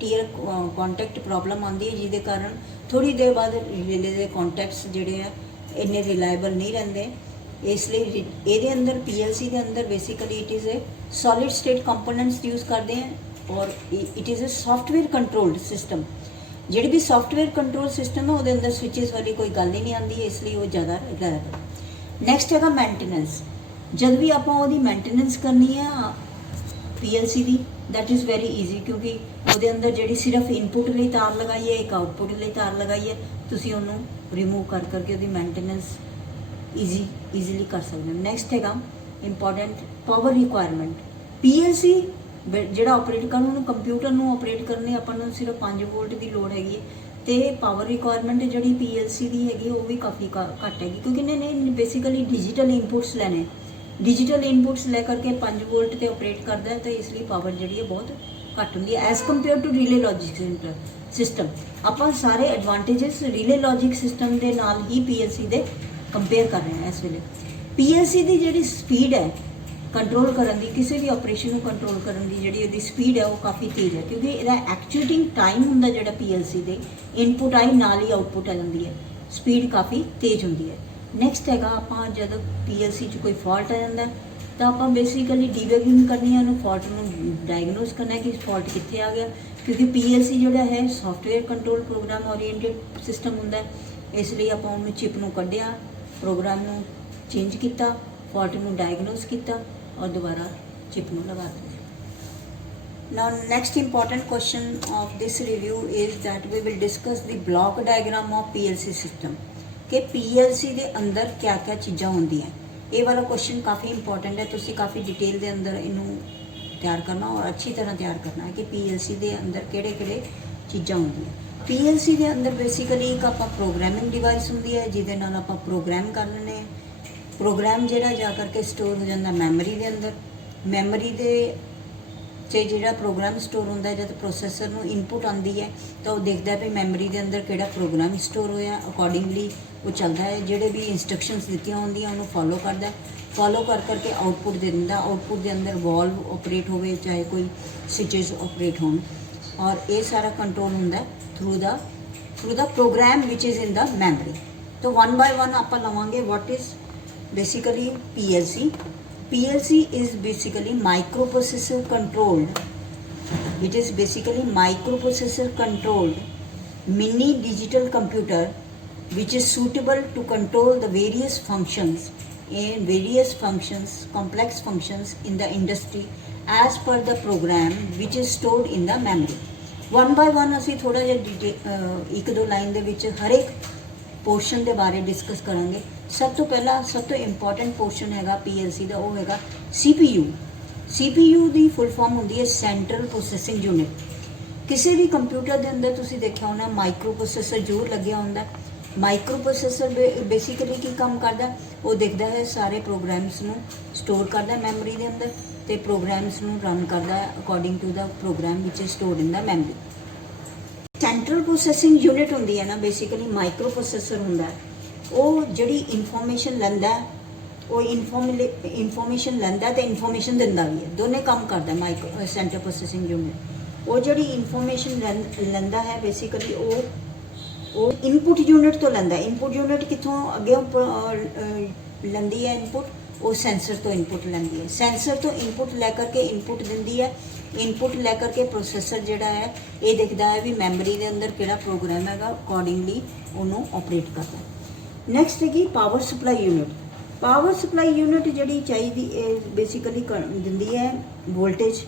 tear contact problem ਆਉਂਦੀ ਹੈ, ਜਿਹਦੇ ਕਾਰਨ ਥੋੜੀ ਦੇਰ ਬਾਅਦ ਰਿਲੇ ਦੇ ਕੰਟੈਕਟਸ ਜਿਹੜੇ ਆ ਇੰਨੇ ਰਿਲਾਇਬਲ ਨਹੀਂ ਰਹਿੰਦੇ। ਇਸ ਲਈ ਇਹਦੇ ਅੰਦਰ PLC ਦੇ ਅੰਦਰ basically it is a solid state components use ਕਰਦੇ ਹਾਂ ਔਰ it is a software controlled system. ਜਿਹੜੀ ਵੀ ਸੌਫਟਵੇਅਰ ਕੰਟਰੋਲ ਸਿਸਟਮ ਹੈ ਉਹਦੇ ਅੰਦਰ ਸਵਿਚਸ ਵਾਲੀ ਕੋਈ ਗੱਲ ਹੀ ਨਹੀਂ ਆਉਂਦੀ, ਇਸ ਲਈ ਉਹ ਜ਼ਿਆਦਾ ਰਿਲਾਇਬਲ। ਨੈਕਸਟ ਹੈਗਾ ਮੇਨਟੇਨੈਂਸ। ਜਦ ਵੀ ਆਪਾਂ ਉਹਦੀ ਮੇਨਟੇਨੈਂਸ ਕਰਨੀ ਹੈ PLC the, that is very easy, ਕਿਉਂਕਿ ਉਹਦੇ ਅੰਦਰ ਜਿਹੜੀ ਸਿਰਫ ਇਨਪੁਟ ਲਈ ਤਾਰ ਲਗਾਈ ਹੈ, ਇੱਕ ਆਊਟਪੁੱਟ ਲਈ ਤਾਰ ਲਗਾਈ ਹੈ, ਤੁਸੀਂ ਉਹਨੂੰ ਰਿਮੂਵ ਕਰਕੇ ਉਹਦੀ ਮੇਨਟੇਨੈਂਸ ਈਜ਼ੀਲੀ ਕਰ ਸਕਦੇ ਹੋ। ਨੈਕਸਟ ਹੈਗਾ ਇੰਪੋਰਟੈਂਟ ਪਾਵਰ ਰਿਕੁਆਇਰਮੈਂਟ। PLC ਜਿਹੜਾ ਆਪਰੇਟ ਕਰਨ ਨੂੰ, ਕੰਪਿਊਟਰ ਨੂੰ ਆਪਰੇਟ ਕਰਨੇ ਆਪਾਂ ਨੂੰ ਸਿਰਫ 5 ਵੋਲਟ ਦੀ ਲੋੜ ਹੈਗੀ ਹੈ, ਤੇ ਪਾਵਰ ਰਿਕੁਆਇਰਮੈਂਟ ਜਿਹੜੀ PLC ਦੀ ਹੈਗੀ ਉਹ ਵੀ ਕਾਫੀ ਘੱਟ ਹੈਗੀ, ਕਿਉਂਕਿ ਇਹਨੇ ਬੇਸਿਕਲੀ ਡਿਜੀਟਲ ਇਨਪੁਟਸ ਲੈਣੇ, ਡਿਜੀਟਲ ਇਨਪੁਟਸ ਲੈ ਕਰਕੇ 5 ਵੋਲਟ ਤੇ ਆਪਰੇਟ ਕਰਦਾ ਹੈ, ਤਾਂ ਇਸ ਲਈ ਪਾਵਰ ਜਿਹੜੀ ਹੈ ਬਹੁਤ ਘੱਟ ਹੁੰਦੀ ਹੈ as compare to relay logic system. ਆਪਾਂ ਸਾਰੇ ਐਡਵਾਂਟੇजेस ਰਿਲੇ ਲੌਜਿਕ ਸਿਸਟਮ ਦੇ ਨਾਲ ਹੀ PLC ਦੇ ਕੰਪੇਅਰ ਕਰ ਰਹੇ ਹਾਂ ਇਸ ਵੇਲੇ। PLC ਦੀ ਜਿਹੜੀ ਸਪੀਡ ਹੈ ਕੰਟਰੋਲ ਕਰਨ ਦੀ, ਕਿਸੇ ਵੀ ਆਪਰੇਸ਼ਨ ਨੂੰ ਕੰਟਰੋਲ ਕਰਨ ਦੀ ਜਿਹੜੀ ਉਹਦੀ ਸਪੀਡ ਹੈ ਉਹ ਕਾਫੀ ਤੇਜ਼ ਹੈ, ਕਿਉਂਕਿ ਇਹਦਾ ਐਕਚੁਏਟਿੰਗ ਟਾਈਮ ਹੁੰਦਾ ਜਿਹੜਾ PLC ਦੇ, ਇਨਪੁਟ ਆਈ ਨਾਲ ਹੀ ਆਊਟਪੁੱਟ ਆ ਜਾਂਦੀ ਹੈ, ਸਪੀਡ ਕਾਫੀ ਤੇਜ਼ ਹੁੰਦੀ ਹੈ। ਨੈਕਸਟ ਹੈਗਾ ਆਪਾਂ ਜਦੋਂ PLC 'ਚ ਕੋਈ ਫਾਲਟ ਆ ਜਾਂਦਾ ਤਾਂ ਆਪਾਂ ਬੇਸਿਕਲੀ ਡੀਬਗਿੰਗ ਕਰਨੀ ਹੈ, ਉਹਨੂੰ ਫਾਲਟ ਨੂੰ ਡਾਇਗਨੋਸ ਕਰਨਾ ਹੈ ਕਿ ਫਾਲਟ ਕਿੱਥੇ ਆ ਗਿਆ, ਕਿਉਂਕਿ PLC ਜਿਹੜਾ ਹੈ software control program oriented system ਹੁੰਦਾ ਹੈ, ਇਸ ਲਈ ਆਪਾਂ ਉਹਨੂੰ ਚਿਪ ਨੂੰ ਕੱਢਿਆ, ਪ੍ਰੋਗਰਾਮ ਨੂੰ ਚੇਂਜ ਕੀਤਾ, ਫਾਲਟ ਨੂੰ ਡਾਇਗਨੋਸ ਕੀਤਾ और दोबारा चिप में लगा दें। Now next important question of this review is that we will discuss the block diagram of PLC system कि PLC ਦੇ ਅੰਦਰ क्या क्या ਚੀਜ਼ਾਂ ਹੁੰਦੀਆਂ। ਇਹ ਵਾਲਾ क्वेश्चन काफ़ी important है, ਤੁਸੀਂ ਕਾफ़ੀ डिटेल ਦੇ ਅੰਦਰ ਇਹਨੂੰ ਤਿਆਰ ਕਰਨਾ और अच्छी तरह ਤਿਆਰ ਕਰਨਾ ਹੈ ਕਿ PLC ਦੇ ਅੰਦਰ ਕਿਹੜੇ ਚੀਜ਼ਾਂ ਹੁੰਦੀਆਂ। PLC ਦੇ ਅੰਦਰ ਬੇਸਿਕਲੀ ਇੱਕ ਆਪਾਂ ਪ੍ਰੋਗਰਾਮਿੰਗ ਡਿਵਾਈਸ ਹੁੰਦੀ ਹੈ ਜਿਹਦੇ ਨਾਲ ਆਪਾਂ ਪ੍ਰੋਗਰਾਮ ਕਰ ਲੈਂਦੇ ਹਾਂ। ਪ੍ਰੋਗਰਾਮ ਜਿਹੜਾ ਜਾ ਕਰਕੇ ਸਟੋਰ ਹੋ ਜਾਂਦਾ ਮੈਮਰੀ ਦੇ ਅੰਦਰ। ਮੈਮਰੀ ਦੇ 'ਚ ਜਿਹੜਾ ਪ੍ਰੋਗਰਾਮ ਸਟੋਰ ਹੁੰਦਾ ਜਦ ਪ੍ਰੋਸੈਸਰ ਨੂੰ ਇਨਪੁਟ ਆਉਂਦੀ ਹੈ ਤਾਂ ਉਹ ਦੇਖਦਾ ਵੀ ਮੈਮਰੀ ਦੇ ਅੰਦਰ ਕਿਹੜਾ ਪ੍ਰੋਗਰਾਮ ਸਟੋਰ ਹੋਇਆ, ਅਕੋਰਡਿੰਗਲੀ ਉਹ ਚੱਲਦਾ ਹੈ, ਜਿਹੜੇ ਵੀ ਇੰਸਟਰਕਸ਼ਨਸ ਦਿੱਤੀਆਂ ਹੁੰਦੀਆਂ ਉਹਨੂੰ ਫੋਲੋ ਕਰਦਾ, ਫੋਲੋ ਕਰਕੇ ਆਊਟਪੁੱਟ ਦੇ ਦਿੰਦਾ। ਆਊਟਪੁੱਟ ਦੇ ਅੰਦਰ ਵਾਲਵ ਆਪਰੇਟ ਹੋਵੇ ਚਾਹੇ ਕੋਈ ਸਵਿਚਸ ਆਪਰੇਟ ਹੋਣ, ਔਰ ਇਹ ਸਾਰਾ ਕੰਟਰੋਲ ਹੁੰਦਾ ਥਰੂ ਦਾ ਪ੍ਰੋਗਰਾਮ ਵਿਚ ਇਜ਼ ਇਨ ਦਾ ਮੈਮਰੀ। ਤਾਂ 1 by 1 ਆਪਾਂ ਲਵਾਂਗੇ। What is basically PLC is basically microprocessor controlled. It is basically microprocessor controlled mini digital computer which is suitable to control the various functions complex functions in the industry as per the program which is stored in the memory. 1 by 1 ਅਸੀਂ ਥੋੜਾ ਜਿਹਾ ਇੱਕ ਦੋ line ਦੇ ਵਿੱਚ ਹਰ ਇੱਕ portion के बारे डिस्कस करेंगे। सब तो पहला सब तो इंपॉर्टेंट पोर्शन हैगा PLC का, वो हैगा CPU। CPU की फुल फॉर्म होंगी है सेंट्रल प्रोसैसिंग यूनिट। किसी भी कंप्यूटर के अंदर तुसी देखा होना माइक्रो प्रोसैसर जरूर लग्या होंदा। माइक्रो प्रोसैसर बेसिकली की काम करता, वो देखता है सारे प्रोग्राम्स नू स्टोर करता मैमरी के अंदर, तो प्रोग्राम्स नू रन करता according to the program which is stored in the memory. Central processing unit ਹੁੰਦੀ ਹੈ ਨਾ, ਬੇਸਿਕਲੀ ਮਾਈਕਰੋ ਪ੍ਰੋਸੈਸਰ ਹੁੰਦਾ ਹੈ, ਉਹ ਜਿਹੜੀ ਇਨਫੋਰਮੇਸ਼ਨ ਲੈਂਦਾ, ਉਹ ਇਨਫੋਰਮੇਸ਼ਨ ਲੈਂਦਾ ਤੇ ਇਨਫੋਰਮੇਸ਼ਨ ਦਿੰਦਾ ਵੀ ਹੈ, ਦੋਨੇ ਕੰਮ ਕਰਦਾ ਮਾਈਕਰੋ ਸੈਂਟਰਲ ਪ੍ਰੋਸੈਸਿੰਗ ਯੂਨਿਟ। ਉਹ ਜਿਹੜੀ ਇਨਫੋਰਮੇਸ਼ਨ ਲੈਂਦਾ ਹੈ ਬੇਸਿਕਲੀ ਉਹ ਇਨਪੁਟ ਯੂਨਿਟ ਤੋਂ ਲੈਂਦਾ। ਇਨਪੁਟ ਯੂਨਿਟ ਕਿੱਥੋਂ ਅੱਗੇ ਲੈਂਦੀ ਹੈ ਇਨਪੁਟ, ਉਹ ਸੈਂਸਰ ਤੋਂ ਇਨਪੁਟ ਲੈਂਦੀ ਹੈ। ਸੈਂਸਰ ਤੋਂ ਇਨਪੁਟ ਲੈ ਕਰਕੇ ਇਨਪੁਟ ਦਿੰਦੀ ਹੈ। ਇਨਪੁਟ ਲੈ ਕਰਕੇ ਪ੍ਰੋਸੈਸਰ ਜਿਹੜਾ ਹੈ ਇਹ ਦੇਖਦਾ ਹੈ ਵੀ ਮੈਮਰੀ ਦੇ ਅੰਦਰ ਕਿਹੜਾ ਪ੍ਰੋਗਰਾਮ ਹੈਗਾ, ਅਕੋਰਡਿੰਗਲੀ ਉਹਨੂੰ ਆਪਰੇਟ ਕਰਦਾ। ਨੈਕਸਟ ਹੈਗੀ power supply unit. Power supply unit ਜਿਹੜੀ ਚਾਹੀਦੀ ਬੇਸਿਕਲੀ ਦਿੰਦੀ ਹੈ ਵੋਲਟੇਜ।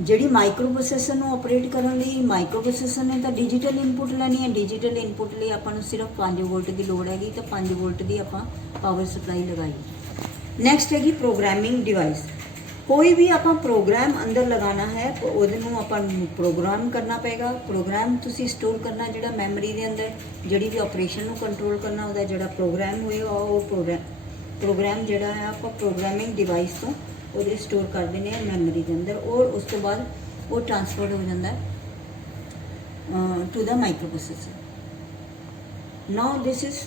ਜਿਹੜੀ ਮਾਈਕਰੋ ਪ੍ਰੋਸੈਸਰ ਨੂੰ ਆਪਰੇਟ ਕਰਨ ਲਈ ਮਾਈਕਰੋ ਪ੍ਰੋਸੈਸਰ ਨੇ ਤਾਂ ਡਿਜੀਟਲ ਇਨਪੁਟ ਲੈਣੀ ਹੈ। ਡਿਜੀਟਲ ਇਨਪੁਟ ਲਈ ਆਪਾਂ ਨੂੰ ਸਿਰਫ 5 ਵੋਲਟ ਦੀ ਲੋੜ ਹੈਗੀ, ਤਾਂ 5 ਵੋਲਟ ਦੀ ਆਪਾਂ ਪਾਵਰ ਸਪਲਾਈ ਲਗਾਈ। ਨੈਕਸਟ ਹੈਗੀ ਪ੍ਰੋਗਰਾਮਿੰਗ ਡਿਵਾइस। कोई भी आप प्रोग्राम अंदर लगाना है ਉਹਦੇ ਨੂੰ ਆਪਾਂ ਪ੍ਰੋਗਰਾਮ ਕਰਨਾ ਪਏਗਾ। ਪ੍ਰੋਗਰਾਮ ਤੁਸੀਂ ਸਟੋਰ ਕਰਨਾ ਜਿਹੜਾ ਮੈਮਰੀ ਦੇ ਅੰਦਰ, ਜਿਹੜੀ ਵੀ ਆਪਰੇਸ਼ਨ ਨੂੰ ਕੰਟਰੋਲ ਕਰਨਾ ਉਹਦਾ ਜਿਹੜਾ ਪ੍ਰੋਗਰਾਮ ਹੋਏਗਾ ਉਹ ਪ੍ਰੋਗਰਾਮ ਜਿਹੜਾ ਹੈ ਆਪਾਂ ਪ੍ਰੋਗਰਾਮਿੰਗ ਡਿਵਾਈਸ ਤੋਂ ਉਹਦੇ ਸਟੋਰ ਕਰ ਦਿੰਦੇ ਹਾਂ ਮੈਮਰੀ ਦੇ ਅੰਦਰ, ਔਰ ਉਸ ਤੋਂ ਬਾਅਦ ਉਹ ਟ੍ਰਾਂਸਫਰ ਹੋ ਜਾਂਦਾ ਟੂ ਦਾ ਮਾਈਕਰੋ ਪ੍ਰੋਸੈਸਰ। Now this is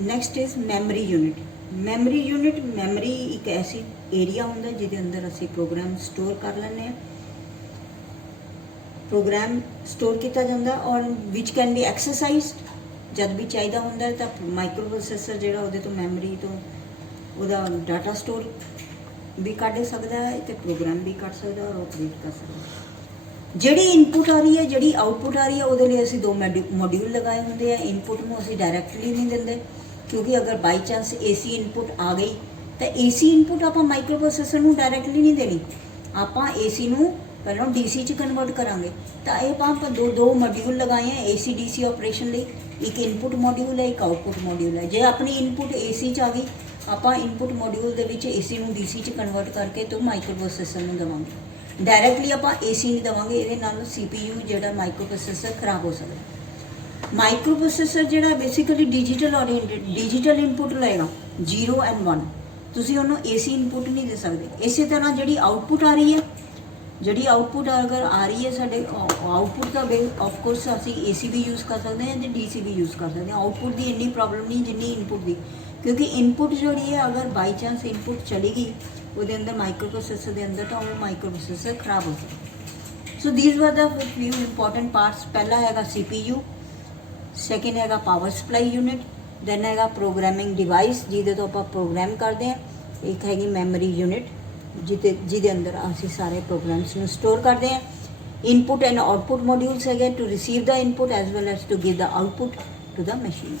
next is memory unit. Memory unit, memory ਇੱਕ ਐਸੀ ਏਰੀਆ ਹੁੰਦਾ ਜਿਹਦੇ ਅੰਦਰ ਅਸੀਂ ਪ੍ਰੋਗਰਾਮ ਸਟੋਰ ਕਰ ਲੈਂਦੇ ਹਾਂ। ਪ੍ਰੋਗਰਾਮ ਸਟੋਰ ਕੀਤਾ ਜਾਂਦਾ ਔਰ ਵਿਚ ਕੈਨ ਬੀ ਐਕਸਰਸਾਈਜ਼ਡ, ਜਦ ਵੀ ਚਾਹੀਦਾ ਹੁੰਦਾ ਹੈ ਤਾਂ ਮਾਈਕਰੋ ਪ੍ਰੋਸੈਸਰ ਜਿਹੜਾ ਉਹਦੇ ਤੋਂ ਮੈਮਰੀ ਤੋਂ ਉਹਦਾ ਡਾਟਾ ਸਟੋਰ ਵੀ ਕੱਢ ਸਕਦਾ ਹੈ ਤੇ ਪ੍ਰੋਗਰਾਮ ਵੀ ਕੱਢ ਸਕਦਾ ਔਰ ਆਪਰੇਟ ਕਰ ਸਕਦਾ। ਜਿਹੜੀ ਇਨਪੁਟ ਆ ਰਹੀ ਹੈ, ਜਿਹੜੀ ਆਊਟਪੁੱਟ ਆ ਰਹੀ ਹੈ, ਉਹਦੇ ਲਈ ਅਸੀਂ ਦੋ ਮੋਡਿਊਲ ਲਗਾਏ ਹੁੰਦੇ ਆ। ਇਨਪੁਟ ਨੂੰ ਅਸੀਂ ਡਾਇਰੈਕਟਲੀ ਨਹੀਂ ਦਿੰਦੇ, ਕਿਉਂਕਿ ਅਗਰ ਬਾਈ ਚਾਂਸ ਏਸੀ ਇਨਪੁਟ ਆ ਗਈ ਤਾਂ ਏਸੀ ਇਨਪੁਟ ਆਪਾਂ ਮਾਈਕਰੋ ਪ੍ਰੋਸੈਸਰ ਨੂੰ ਡਾਇਰੈਕਟਲੀ ਨਹੀਂ ਦੇਣੀ, ਆਪਾਂ ਏਸੀ ਨੂੰ ਪਹਿਲਾਂ ਡੀਸੀ 'ਚ ਕਨਵਰਟ ਕਰਾਂਗੇ। ਤਾਂ ਇਹ ਆਪਾਂ ਦੋ ਮੋਡਿਊਲ ਲਗਾਏ ਆ ਏਸੀ ਡੀਸੀ ਆਪਰੇਸ਼ਨ ਲਈ। ਇੱਕ ਇਨਪੁਟ ਮੋਡਿਊਲ ਹੈ, ਇੱਕ ਆਊਟਪੁੱਟ ਮੋਡਿਊਲ ਹੈ। ਜੇ ਆਪਣੀ ਇਨਪੁਟ ਏਸੀ 'ਚ ਆ ਗਈ, ਆਪਾਂ ਇਨਪੁਟ ਮੋਡਿਊਲ ਦੇ ਵਿੱਚ ਏਸੀ ਨੂੰ ਡੀਸੀ 'ਚ ਕਨਵਰਟ ਕਰਕੇ ਤੋਂ ਮਾਈਕਰੋ ਪ੍ਰੋਸੈਸਰ ਨੂੰ ਦੇਵਾਂਗੇ। ਡਾਇਰੈਕਟਲੀ ਆਪਾਂ ਏਸੀ ਨਹੀਂ ਦੇਵਾਂਗੇ, ਇਹਦੇ ਨਾਲ CPU ਜਿਹੜਾ ਮਾਈਕਰੋ ਪ੍ਰੋਸੈਸਰ ਖਰਾਬ ਹੋ ਸਕਦਾ। ਮਾਈਕਰੋ ਪ੍ਰੋਸੈਸਰ ਜਿਹੜਾ basically digital oriented, digital input ਲਏਗਾ 0 and 1। ਤੁਸੀਂ ਉਹਨੂੰ ਏਸੀ ਇਨਪੁਟ ਨਹੀਂ ਦੇ ਸਕਦੇ। ਇਸੇ ਤਰ੍ਹਾਂ ਜਿਹੜੀ ਆਊਟਪੁੱਟ ਆ ਰਹੀ ਹੈ, ਜਿਹੜੀ ਆਊਟਪੁੱਟ ਅਗਰ ਆ ਰਹੀ ਹੈ ਸਾਡੇ ਆਊਟਪੁੱਟ ਦਾ ਆਫ ਕੋਰਸ ਅਸੀਂ ਏਸੀ ਵੀ ਯੂਜ਼ ਕਰ ਸਕਦੇ ਹਾਂ ਤੇ ਡੀਸੀ ਵੀ ਯੂਜ਼ ਕਰ ਸਕਦੇ ਹਾਂ। ਆਊਟਪੁੱਟ ਦੀ ਇੰਨੀ ਪ੍ਰੋਬਲਮ ਨਹੀਂ ਜਿੰਨੀ ਇਨਪੁੱਟ ਦੀ, ਕਿਉਂਕਿ ਇਨਪੁੱਟ ਜਿਹੜੀ ਹੈ ਅਗਰ ਬਾਈ ਚਾਂਸ ਇਨਪੁੱਟ ਚਲੀ ਗਈ ਉਹਦੇ ਅੰਦਰ ਮਾਈਕਰੋ ਪ੍ਰੋਸੈਸਰ ਦੇ ਅੰਦਰ, ਤਾਂ ਉਹ ਮਾਈਕਰੋ ਪ੍ਰੋਸੈਸਰ ਖਰਾਬ ਹੋ ਸਕਦਾ। ਸੋ ਥੀਸ ਵਰ ਦਾ ਫਿਊ ਇੰਪੋਰਟੈਂਟ ਪਾਰਟਸ। ਪਹਿਲਾ ਹੈਗਾ CPU, ਸੈਕਿੰਡ ਹੈਗਾ ਪਾਵਰ ਸਪਲਾਈ ਯੂਨਿਟ, ਦੈਨ ਹੈਗਾ ਪ੍ਰੋਗਰਾਮਿੰਗ ਡਿਵਾਈਸ ਜਿਹਦੇ ਤੋਂ ਆਪਾਂ ਪ੍ਰੋਗਰਾਮ ਕਰਦੇ ਹਾਂ, ਇੱਕ ਹੈਗੀ ਮੈਮਰੀ ਯੂਨਿਟ ਜਿਹਦੇ ਅੰਦਰ ਅਸੀਂ ਸਾਰੇ ਪ੍ਰੋਗਰਾਮਸ ਨੂੰ ਸਟੋਰ ਕਰਦੇ ਹਾਂ। ਇਨਪੁਟ ਐਂਡ ਆਊਟਪੁੱਟ ਮੋਡਿਊਲਸ ਹੈਗੇ to receive the input as well as to give the output to the machine.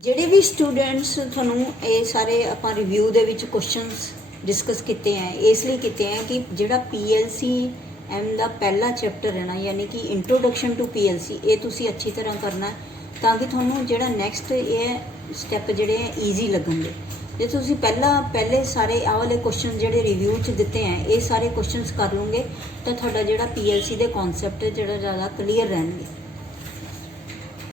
ਜਿਹੜੇ ਵੀ ਸਟੂਡੈਂਟਸ ਤੁਹਾਨੂੰ ਇਹ ਸਾਰੇ ਆਪਾਂ ਰਿਵਿਊ ਦੇ ਵਿੱਚ ਕੁਐਸਚਨਸ ਡਿਸਕਸ ਕੀਤੇ ਹੈ, ਇਸ ਲਈ ਕੀਤੇ ਹੈ ਕਿ ਜਿਹੜਾ PLCM ਦਾ ਪਹਿਲਾ ਚੈਪਟਰ ਹੈ ਨਾ, ਯਾਨੀ ਕਿ ਇੰਟਰੋਡਕਸ਼ਨ ਟੂ PLC, ਇਹ ਤੁਸੀਂ ਅੱਛੀ ਤਰ੍ਹਾਂ ਕਰਨਾ ਤਾਂ ਕਿ ਤੁਹਾਨੂੰ ਜਿਹੜਾ ਨੈਕਸਟ ਇਹ ਸਟੈਪ ਜਿਹੜੇ ਹੈ ਈਜ਼ੀ ਲੱਗਣਗੇ। ਜੇ ਤੁਸੀਂ ਪਹਿਲੇ ਸਾਰੇ ਆਹ ਵਾਲੇ ਕੁਐਸਚਨ ਜਿਹੜੇ ਰਿਵਿਊ 'ਚ ਦਿੱਤੇ ਹੈ, ਇਹ ਸਾਰੇ ਕੁਐਸਚਨਸ ਕਰ ਲਓਗੇ ਤਾਂ ਤੁਹਾਡਾ ਜਿਹੜਾ PLC ਦੇ ਕਨਸੈਪਟ ਜਿਹੜਾ ਜ਼ਿਆਦਾ ਕਲੀਅਰ ਰਹਿਣਗੇ।